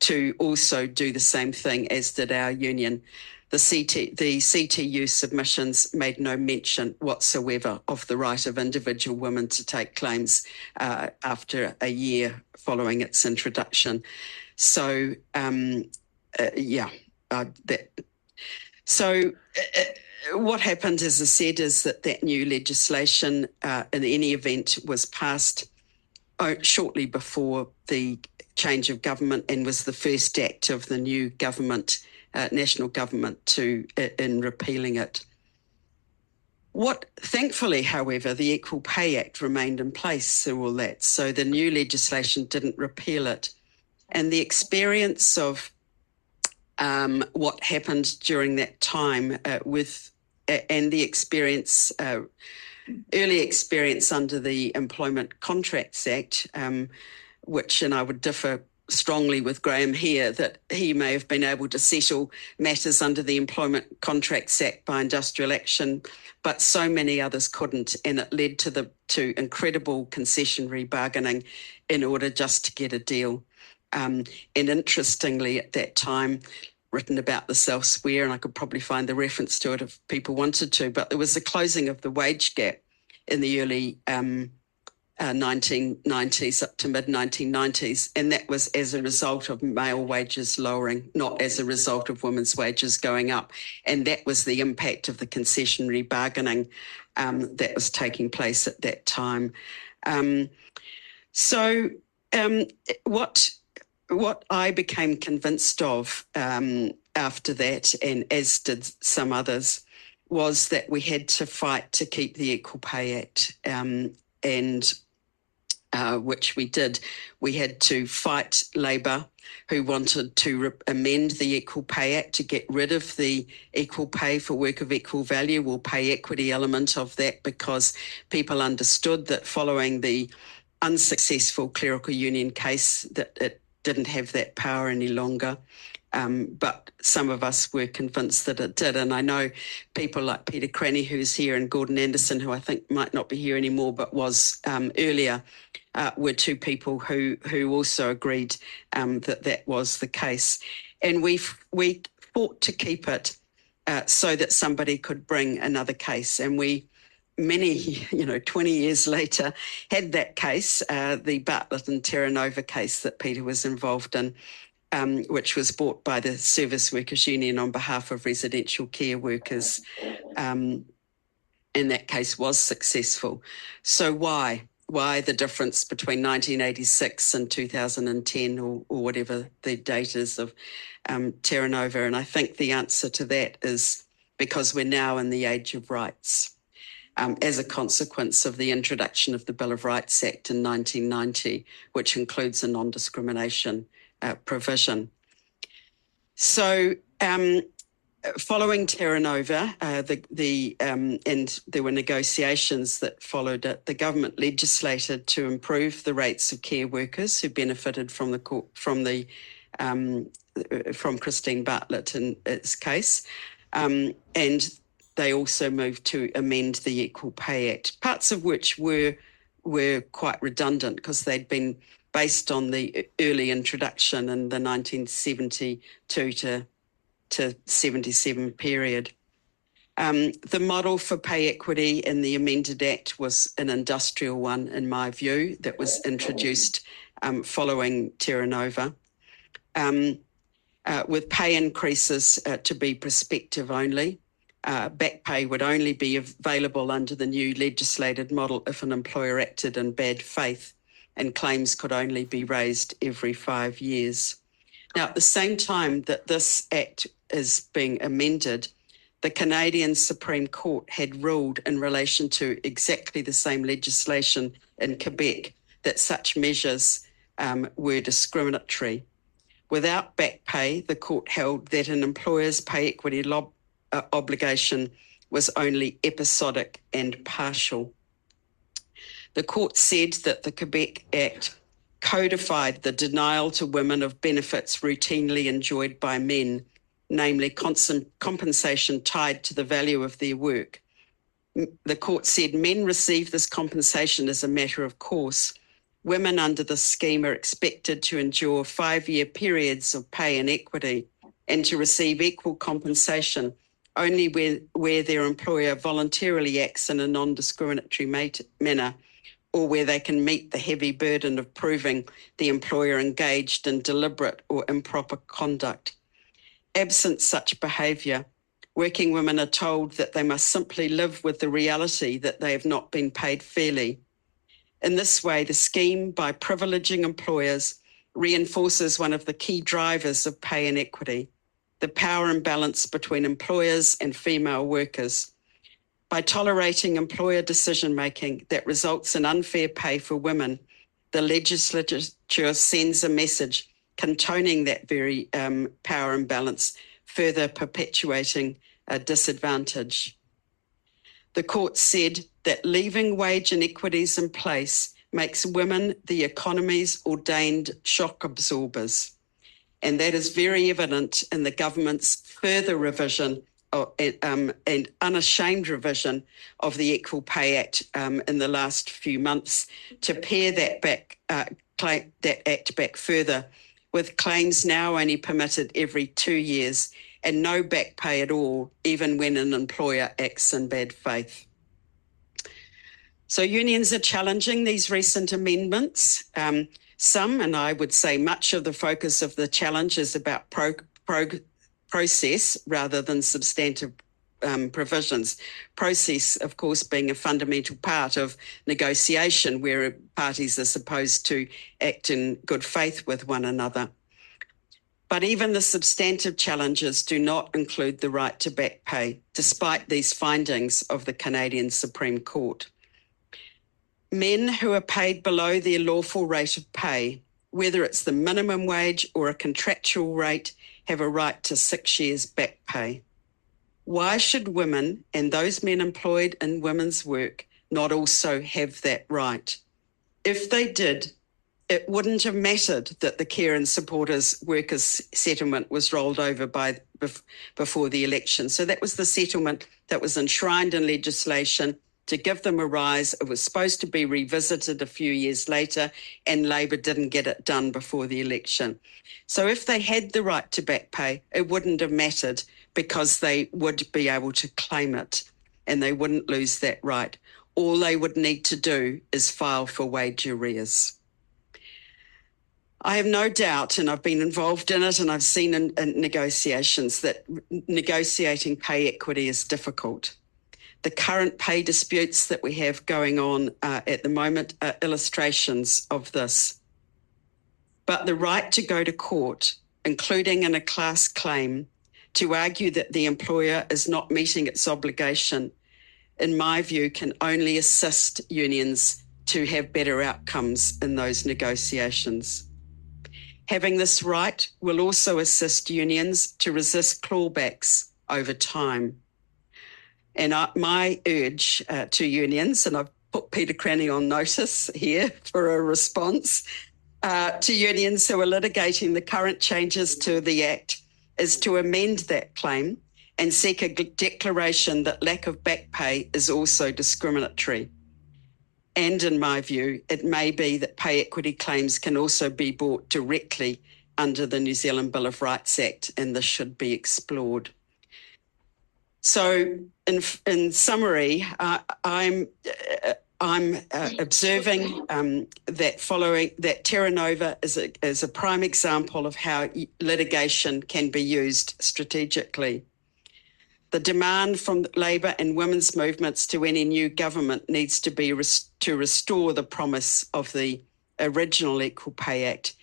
to also do the same thing, as did our union. The CTU submissions made no mention whatsoever of the right of individual women to take claims after a year following its introduction. So, what happened, as I said, is that new legislation, in any event, was passed shortly before the change of government, and was the first act of the new government, national government, in repealing it. Thankfully, however, the Equal Pay Act remained in place through all that, so the new legislation didn't repeal it. And the experience of what happened during that time and the experience, early experience under the Employment Contracts Act, which, and I would differ strongly with Graham here, that he may have been able to settle matters under the Employment Contracts Act by industrial action, but so many others couldn't, and it led to incredible concessionary bargaining in order just to get a deal. And interestingly, at that time, written about this elsewhere, and I could probably find the reference to it if people wanted to, but there was a closing of the wage gap in the early 1990s up to mid-1990s, and that was as a result of male wages lowering, not as a result of women's wages going up. And that was the impact of the concessionary bargaining that was taking place at that time. What I became convinced of after that, and as did some others, was that we had to fight to keep the Equal Pay Act, which we did. We had to fight Labor, who wanted to amend the Equal Pay Act to get rid of the equal pay for work of equal value, or pay equity element of that, because people understood that following the unsuccessful clerical union case that it didn't have that power any longer. But some of us were convinced that it did. And I know people like Peter Cranny, who's here, and Gordon Anderson, who I think might not be here anymore, but was earlier, were two people who also agreed that was the case. And we fought to keep it so that somebody could bring another case. And we, 20 years later, had that case, the Bartlett and Terra Nova case that Peter was involved in, which was brought by the Service Workers Union on behalf of residential care workers. And that case was successful. So why the difference between 1986 and 2010, or whatever the date is of Terra Nova? And I think the answer to that is because we're now in the age of rights. As a consequence of the introduction of the Bill of Rights Act in 1990, which includes a non-discrimination provision. So, following Terra Nova, and there were negotiations that followed it, the government legislated to improve the rates of care workers who benefited from Christine Bartlett in its case, and they also moved to amend the Equal Pay Act, parts of which were quite redundant because they'd been based on the early introduction in the 1972 to 77 period. The model for pay equity in the amended act was an industrial one, in my view, that was introduced following Terra Nova, with pay increases to be prospective only. Back pay would only be available under the new legislated model if an employer acted in bad faith, and claims could only be raised every 5 years. Now, at the same time that this act is being amended, the Canadian Supreme Court had ruled in relation to exactly the same legislation in Quebec that such measures were discriminatory. Without back pay, the court held that an employer's pay equity obligation was only episodic and partial. The court said that the Quebec Act codified the denial to women of benefits routinely enjoyed by men, namely compensation tied to the value of their work. The court said men receive this compensation as a matter of course. Women under the scheme are expected to endure 5-year periods of pay inequity and to receive equal compensation only where their employer voluntarily acts in a non-discriminatory manner, or where they can meet the heavy burden of proving the employer engaged in deliberate or improper conduct. Absent such behaviour, working women are told that they must simply live with the reality that they have not been paid fairly. In this way, the scheme, by privileging employers, reinforces one of the key drivers of pay inequity, the power imbalance between employers and female workers. By tolerating employer decision-making that results in unfair pay for women, the legislature sends a message contoning that very power imbalance, further perpetuating a disadvantage. The court said that leaving wage inequities in place makes women the economy's ordained shock absorbers. And that is very evident in the government's further revision and unashamed revision of the Equal Pay Act in the last few months to pare that act back further, with claims now only permitted every 2 years and no back pay at all, even when an employer acts in bad faith. So unions are challenging these recent amendments. Some, and I would say much of the focus of the challenge is about process rather than substantive provisions. Process, of course, being a fundamental part of negotiation where parties are supposed to act in good faith with one another. But even the substantive challenges do not include the right to back pay, despite these findings of the Canadian Supreme Court. Men who are paid below their lawful rate of pay, whether it's the minimum wage or a contractual rate, have a right to 6 years back pay. Why should women and those men employed in women's work not also have that right? If they did, it wouldn't have mattered that the Care and Supporters Workers settlement was rolled over before the election. So that was the settlement that was enshrined in legislation to give them a rise. It was supposed to be revisited a few years later, and Labor didn't get it done before the election. So if they had the right to back pay, it wouldn't have mattered because they would be able to claim it and they wouldn't lose that right. All they would need to do is file for wage arrears. I have no doubt, and I've been involved in it and I've seen in negotiations, that negotiating pay equity is difficult. The current pay disputes that we have going on at the moment are illustrations of this. But the right to go to court, including in a class claim, to argue that the employer is not meeting its obligation, in my view, can only assist unions to have better outcomes in those negotiations. Having this right will also assist unions to resist clawbacks over time. And my urge to unions, and I've put Peter Cranny on notice here for a response, to unions who are litigating the current changes to the Act, is to amend that claim and seek a declaration that lack of back pay is also discriminatory. And in my view, it may be that pay equity claims can also be brought directly under the New Zealand Bill of Rights Act, and this should be explored. So in summary, I'm observing that Terra Nova is a prime example of how litigation can be used strategically. The demand from Labor and women's movements to any new government needs to be to restore the promise of the original Equal Pay Act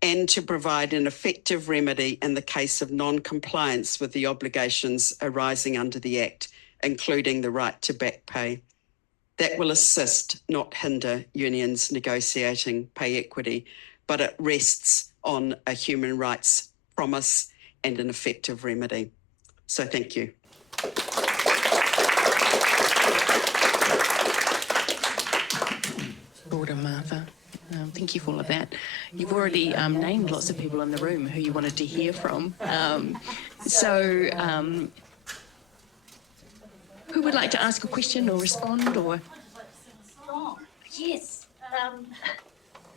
and to provide an effective remedy in the case of non-compliance with the obligations arising under the Act, including the right to back pay. That will assist, not hinder, unions negotiating pay equity, but it rests on a human rights promise and an effective remedy. So thank you. order, Martha. Thank you for all of that. You've already named lots of people in the room who you wanted to hear from. Who would like to ask a question or respond or? Yes.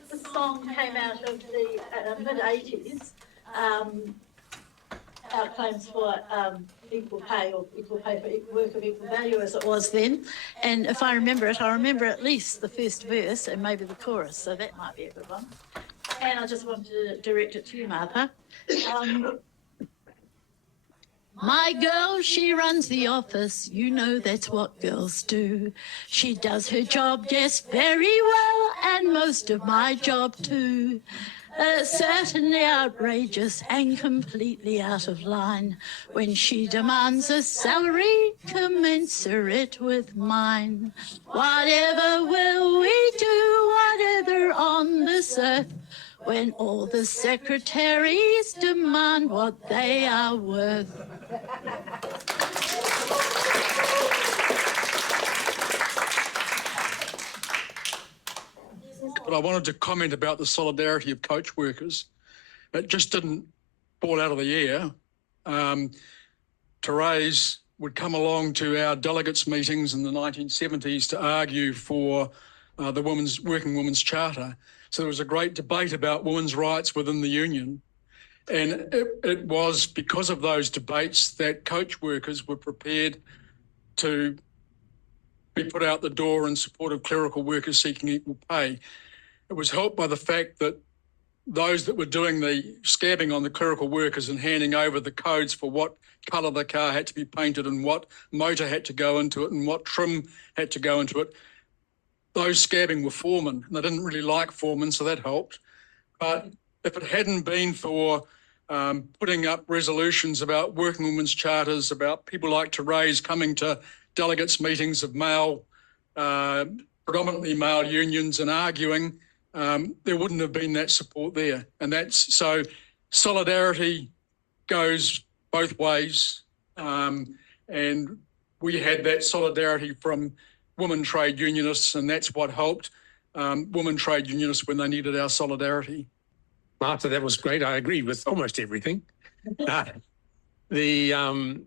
The song came out of the mid-80s. Our claims for equal pay or equal pay for work of equal value as it was then. And if I remember it, I remember at least the first verse and maybe the chorus, so that might be a good one. And I just wanted to direct it to you, Martha. My girl, she runs the office, you know that's what girls do. She does her job, yes, very well, and most of my job too. Certainly outrageous and completely out of line when she demands a salary commensurate with mine. Whatever will we do, whatever on this earth, when all the secretaries demand what they are worth? But I wanted to comment about the solidarity of coach workers. It just didn't fall out of the air. Therese would come along to our delegates meetings in the 1970s to argue for the Working Women's Charter. So there was a great debate about women's rights within the union. And it was because of those debates that coach workers were prepared to be put out the door in support of clerical workers seeking equal pay. It was helped by the fact that those that were doing the scabbing on the clerical workers and handing over the codes for what colour the car had to be painted and what motor had to go into it and what trim had to go into it, those scabbing were foremen. And they didn't really like foremen, so that helped. But if it hadn't been for putting up resolutions about working women's charters, about people like Therese coming to delegates meetings of predominantly male unions and arguing, there wouldn't have been that support there. And so solidarity goes both ways. And we had that solidarity from women trade unionists, and that's what helped women trade unionists when they needed our solidarity. Martha, that was great. I agree with almost everything. The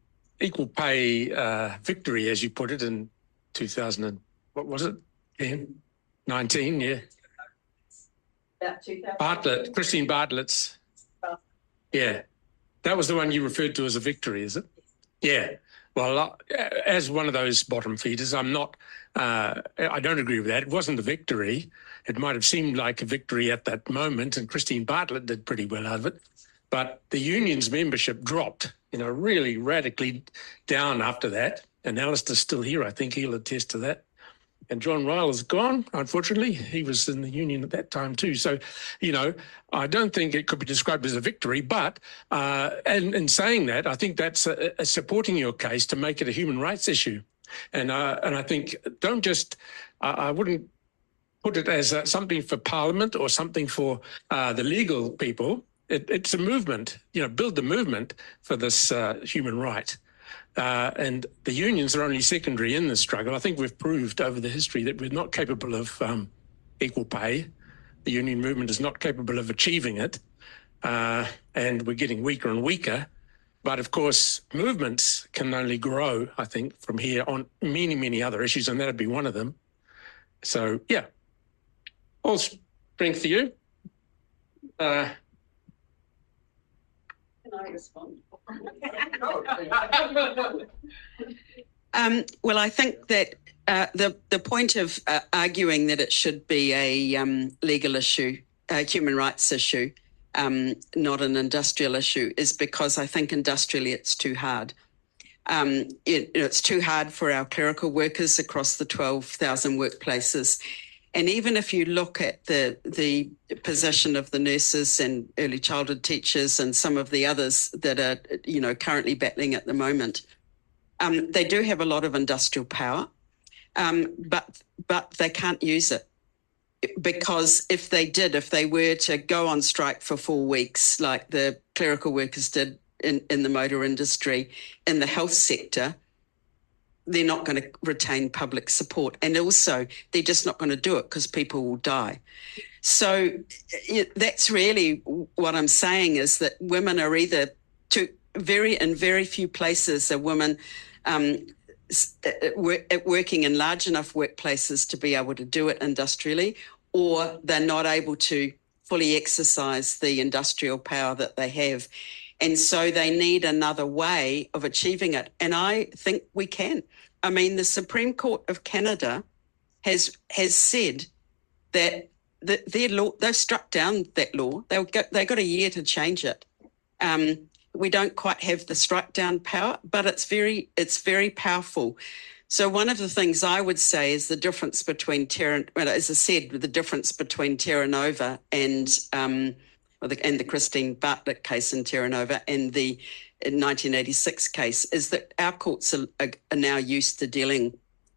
equal pay victory, as you put it, in 2000 and what was it? 10? 19, yeah. About 2000. Bartlett, Christine Bartlett's. Yeah. That was the one you referred to as a victory, is it? Yeah. Well, as one of those bottom feeders, I don't agree with that. It wasn't a victory. It might have seemed like a victory at that moment, and Christine Bartlett did pretty well out of it. But the union's membership dropped, really radically down after that. And Alistair's still here. I think he'll attest to that. And John Ryle is gone, unfortunately. He was in the union at that time too. So, I don't think it could be described as a victory. But and in saying that, I think that's supporting your case to make it a human rights issue. And I think I wouldn't put it as something for Parliament or something for the legal people. It's a movement, build the movement for this human right. And the unions are only secondary in this struggle. I think we've proved over the history that we're not capable of equal pay. The union movement is not capable of achieving it. And we're getting weaker and weaker. But of course, movements can only grow, I think, from here on many, many other issues, and that'd be one of them. So, yeah, all strength to you. Can I respond? Well, I think that the point of arguing that it should be a legal issue, a human rights issue, not an industrial issue, is because I think industrially it's too hard. It's too hard for our clerical workers across the 12,000 workplaces. And even if you look at the position of the nurses and early childhood teachers and some of the others that are, currently battling at the moment, they do have a lot of industrial power, but they can't use it. Because if they were to go on strike for 4 weeks, like the clerical workers did in the motor industry, in the health sector, they're not going to retain public support. And also, they're just not going to do it because people will die. So that's really what I'm saying, is that women are either in very few places are women working in large enough workplaces to be able to do it industrially, or they're not able to fully exercise the industrial power that they have. And so they need another way of achieving it. And I think we can. I mean, the Supreme Court of Canada has said that their law, they've struck down that law. They got a year to change it. We don't quite have the strike down power, but it's very powerful. So one of the things I would say is the difference between as I said, the difference between Terra Nova and the Christine Bartlett case in Terra Nova and the 1986 case is that our courts are now used to dealing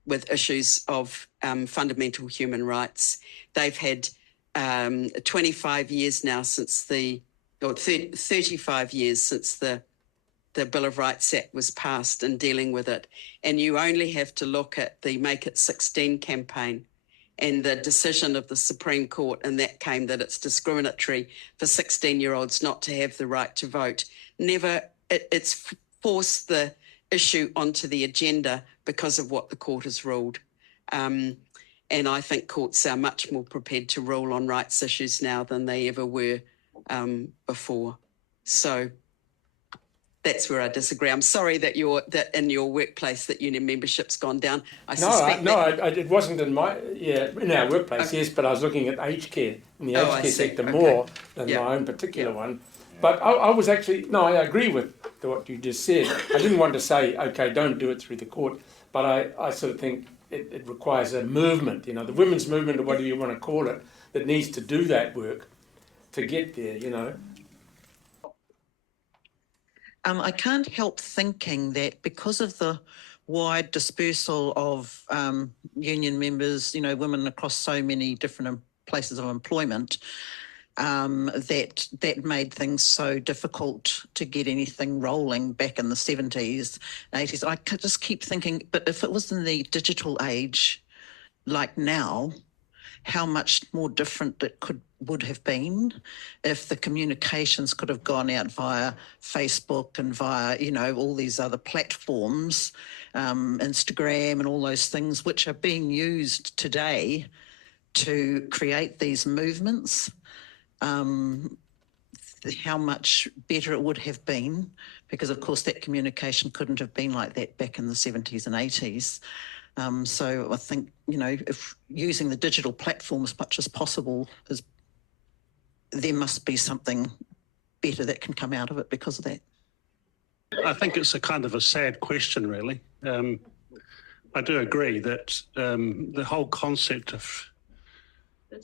with issues of fundamental human rights. They've had 25 years now since 35 years since the Bill of Rights Act was passed and dealing with it. And you only have to look at the Make It 16 campaign and the decision of the Supreme Court, and that came that it's discriminatory for 16-year-olds not to have the right to vote. It's forced the issue onto the agenda because of what the court has ruled. And I think courts are much more prepared to rule on rights issues now than they ever were before. So that's where I disagree. I'm sorry that in your workplace that union membership's gone down. It wasn't in our workplace, Okay. yes, but I was looking at aged care, in the Oh, aged I care see. sector Okay. more than Yeah. my own particular one. But I was actually, I agree with what you just said. I didn't want to say, okay, don't do it through the court, but I sort of think it requires a movement, the women's movement, or whatever you want to call it, that needs to do that work to get there, I can't help thinking that because of the wide dispersal of union members, women across so many different places of employment, that made things so difficult to get anything rolling back in the 70s, 80s. I could just keep thinking, but if it was in the digital age, like now, how much more different it would have been if the communications could have gone out via Facebook and via, all these other platforms, Instagram and all those things, which are being used today to create these movements. How much better it would have been, because of course that communication couldn't have been like that back in the 70s and 80s. So I think, if using the digital platform as much as possible, there must be something better that can come out of it because of that. I think it's a kind of a sad question, really. I do agree that the whole concept of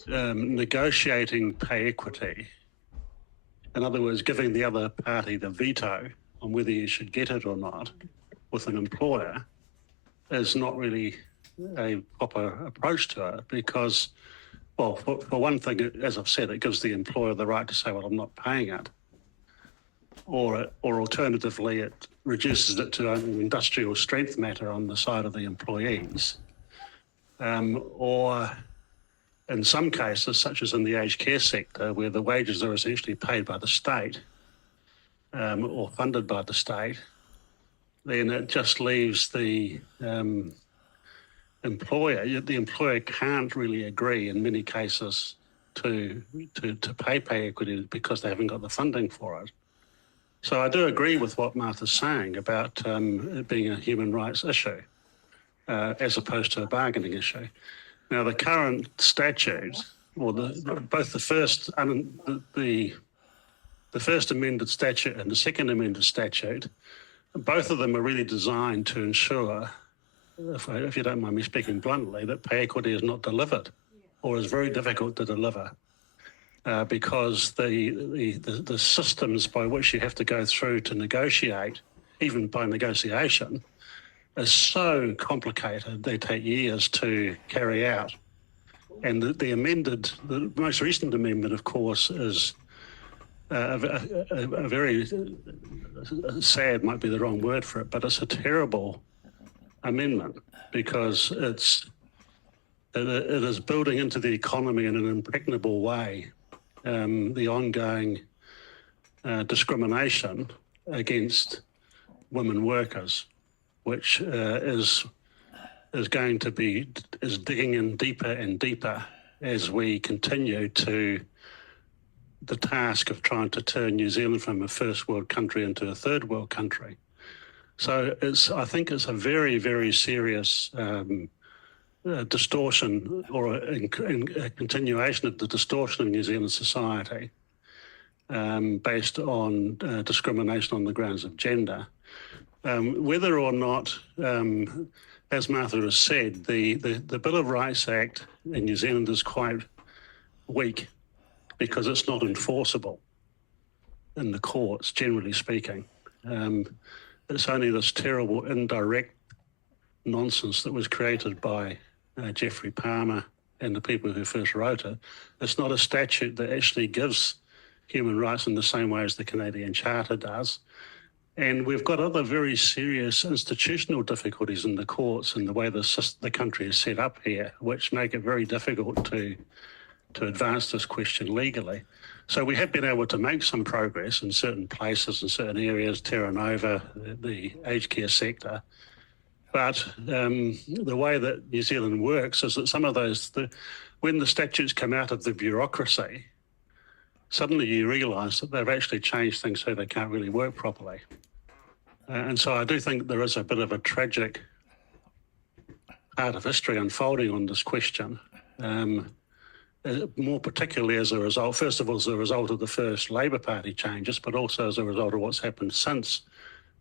negotiating pay equity, in other words, giving the other party the veto on whether you should get it or not with an employer, is not really a proper approach to it because, well, for one thing, as I've said, it gives the employer the right to say, well, I'm not paying it. Or alternatively, it reduces it to an industrial strength matter on the side of the employees. Or in some cases, such as in the aged care sector, where the wages are essentially paid by the state or funded by the state, then it just leaves the employer can't really agree in many cases to pay equity because they haven't got the funding for it. So I do agree with what Martha's saying about it being a human rights issue as opposed to a bargaining issue. Now, the current statute, or both the first amended statute and the second amended statute, both of them are really designed to ensure, if you don't mind me speaking bluntly, that pay equity is not delivered or is very difficult to deliver because the systems by which you have to go through to negotiate, even by negotiation, is so complicated, they take years to carry out. And the most recent amendment, of course, is a very sad, might be the wrong word for it, but it's a terrible amendment because it is building into the economy in an impregnable way the ongoing discrimination against women workers, which is digging in deeper and deeper as we continue to the task of trying to turn New Zealand from a first world country into a third world country. So I think it's a very, very serious distortion or a continuation of the distortion of New Zealand society based on discrimination on the grounds of gender. Whether or not, as Martha has said, the Bill of Rights Act in New Zealand is quite weak because it's not enforceable in the courts, generally speaking. It's only this terrible indirect nonsense that was created by Geoffrey Palmer and the people who first wrote it. It's not a statute that actually gives human rights in the same way as the Canadian Charter does. And we've got other very serious institutional difficulties in the courts and the way the country is set up here, which make it very difficult to advance this question legally. So we have been able to make some progress in certain places, in certain areas, Terra Nova, the aged care sector. But the way that New Zealand works is that some of those, when the statutes come out of the bureaucracy, suddenly you realise that they've actually changed things so they can't really work properly. And so I do think there is a bit of a tragic part of history unfolding on this question. More particularly as a result, first of all, as a result of the first Labour Party changes, but also as a result of what's happened since.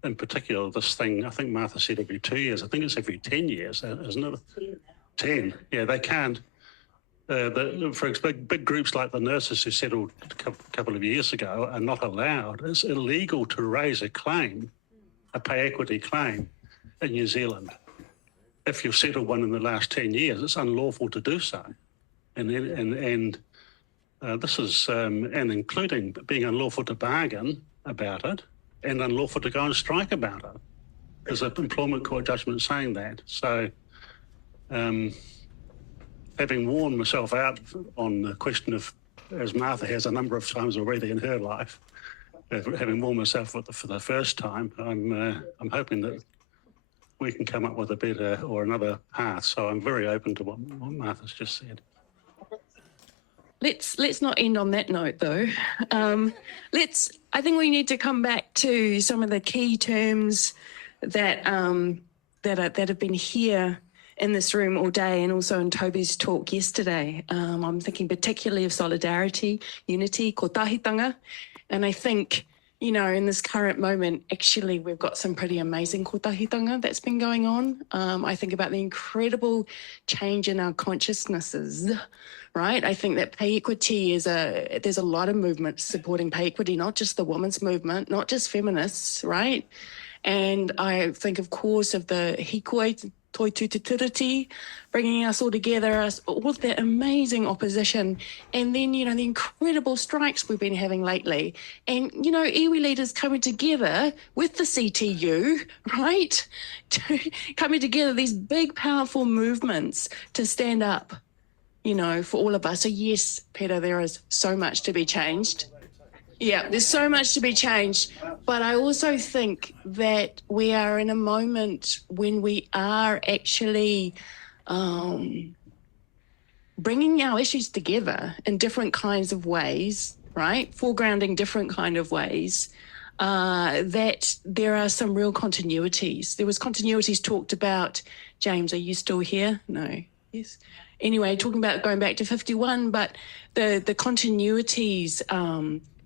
In particular, this thing, I think Martha said every 2 years. I think it's every 10 years, isn't it? 10. Yeah, they can't. For big groups like the nurses who settled a couple of years ago are not allowed. It's illegal to raise a claim, a pay equity claim in New Zealand. If you've settled one in the last 10 years, it's unlawful to do so. And this is, and including being unlawful to bargain about it and unlawful to go on strike about it. There's an employment court judgment saying that. So having worn myself out on the question of, as Martha has a number of times already in her life, having worn myself for the first time, I'm hoping that we can come up with a better or another path. So I'm very open to what Martha's just said. Let's not end on that note, though. I think we need to come back to some of the key terms that have been here in this room all day, and also in Toby's talk yesterday. I'm thinking particularly of solidarity, unity, kotahitanga, and I think, you know, in this current moment, actually, we've got some pretty amazing kotahitanga that's been going on. I think about the incredible change in our consciousnesses, right? I think that pay equity there's a lot of movements supporting pay equity, not just the women's movement, not just feminists, right? And I think, of course, of the hikoi, toi tūtiriti, bringing us all together, all of that amazing opposition, and then, you know, the incredible strikes we've been having lately. And, you know, iwi leaders coming together with the CTU, right? Coming together, these big, powerful movements to stand up, you know, for all of us. So yes, Peter, there is so much to be changed. Yeah, there's so much to be changed. But I also think that we are in a moment when we are actually bringing our issues together in different kinds of ways, right? Foregrounding different kind of ways, that there are some real continuities. There was continuities talked about. James, are you still here? No. Yes. Anyway, talking about going back to 51, but the continuities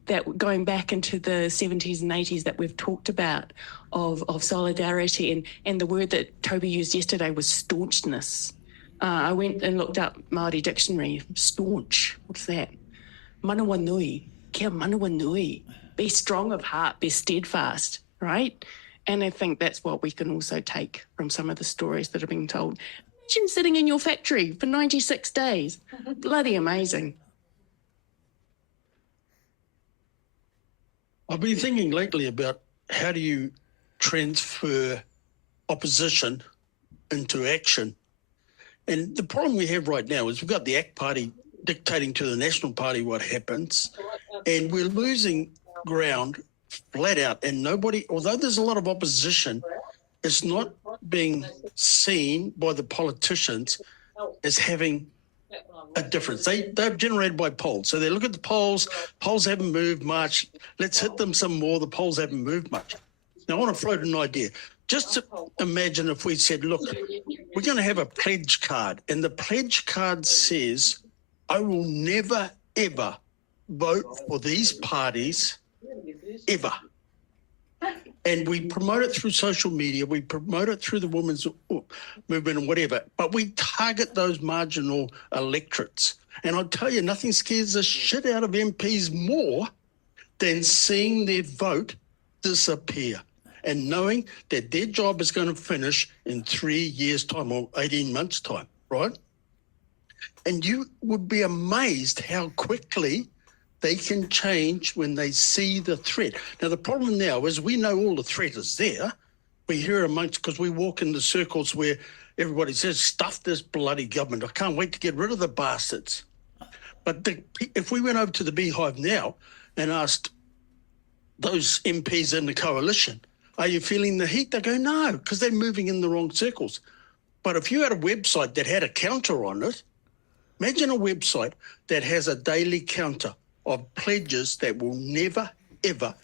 that going back into the 70s and 80s that we've talked about of solidarity, and the word that Toby used yesterday was staunchness. I went and looked up Māori dictionary. Staunch, what's that? Manawa nui, kia manawa nui. Be strong of heart, be steadfast, right? And I think that's what we can also take from some of the stories that are being told. Imagine sitting in your factory for 96 days. Bloody amazing. I've been thinking lately about how do you transfer opposition into action. And the problem we have right now is we've got the ACT Party dictating to the National Party what happens, and we're losing ground flat out. And nobody, although there's a lot of opposition, it's not being seen by the politicians as having a difference. They're generated by polls. So they look at the polls haven't moved much. Let's hit them some more. The polls haven't moved much. Now, I want to float an idea. Just to imagine if we said, look, we're going to have a pledge card, and the pledge card says, I will never, ever vote for these parties, ever. And we promote it through social media, we promote it through the women's movement and whatever, but we target those marginal electorates. And I'll tell you, nothing scares the shit out of MPs more than seeing their vote disappear and knowing that their job is going to finish in 3 years' time or 18 months' time, right? And you would be amazed how quickly they can change when they see the threat. Now, the problem now is we know all the threat is there. We hear amongst, because we walk in the circles where everybody says, stuff this bloody government. I can't wait to get rid of the bastards. But if we went over to the Beehive now and asked those MPs in the coalition, are you feeling the heat? They go, no, because they're moving in the wrong circles. But if you had a website that had a counter on it, imagine a website that has a daily counter of pledges that will never, ever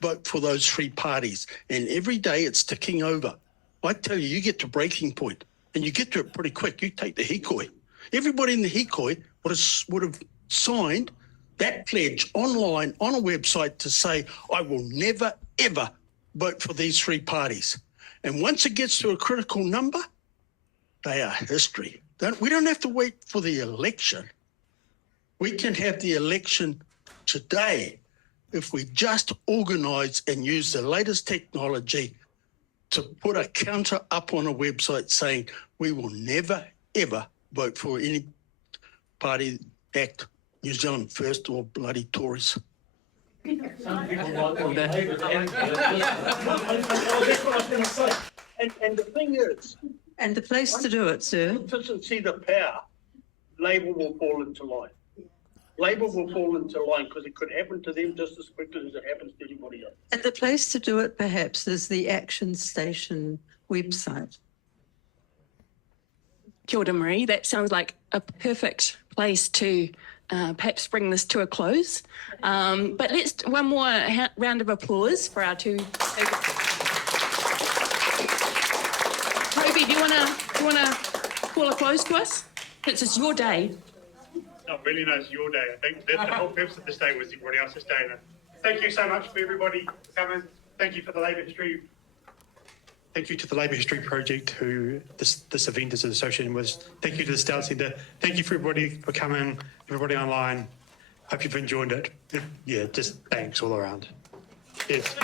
vote for those three parties. And every day it's ticking over. I tell you, you get to breaking point and you get to it pretty quick. You take the hikoi. Everybody in the hikoi would have signed that pledge online on a website to say, I will never, ever vote for these three parties. And once it gets to a critical number, they are history. We don't have to wait for the election. We can have the election today if we just organise and use the latest technology to put a counter up on a website saying we will never, ever vote for any party, ACT, New Zealand First or bloody Tories. Some people might want to hate it. And the thing is, And the place to do it, sir? politicians see the power, Labour will fall into line. Labour will fall into line because it could happen to them just as quickly as it happens to anybody else. And the place to do it, perhaps, is the Action Station website. Kia ora, Marie. That sounds like a perfect place to perhaps bring this to a close. But let's one more round of applause for our two. Toby, do you want to call a close to us? It's your day. Not really, no, it's your day. I think that the whole purpose of this day was everybody else's day. And thank you so much for everybody coming. Thank you for the Labour History. Thank you to the Labour History Project, who this event is associated with. Thank you to the Stout Centre. Thank you for everybody for coming, everybody online. Hope you've enjoyed it. Yeah, just thanks all around. Yes.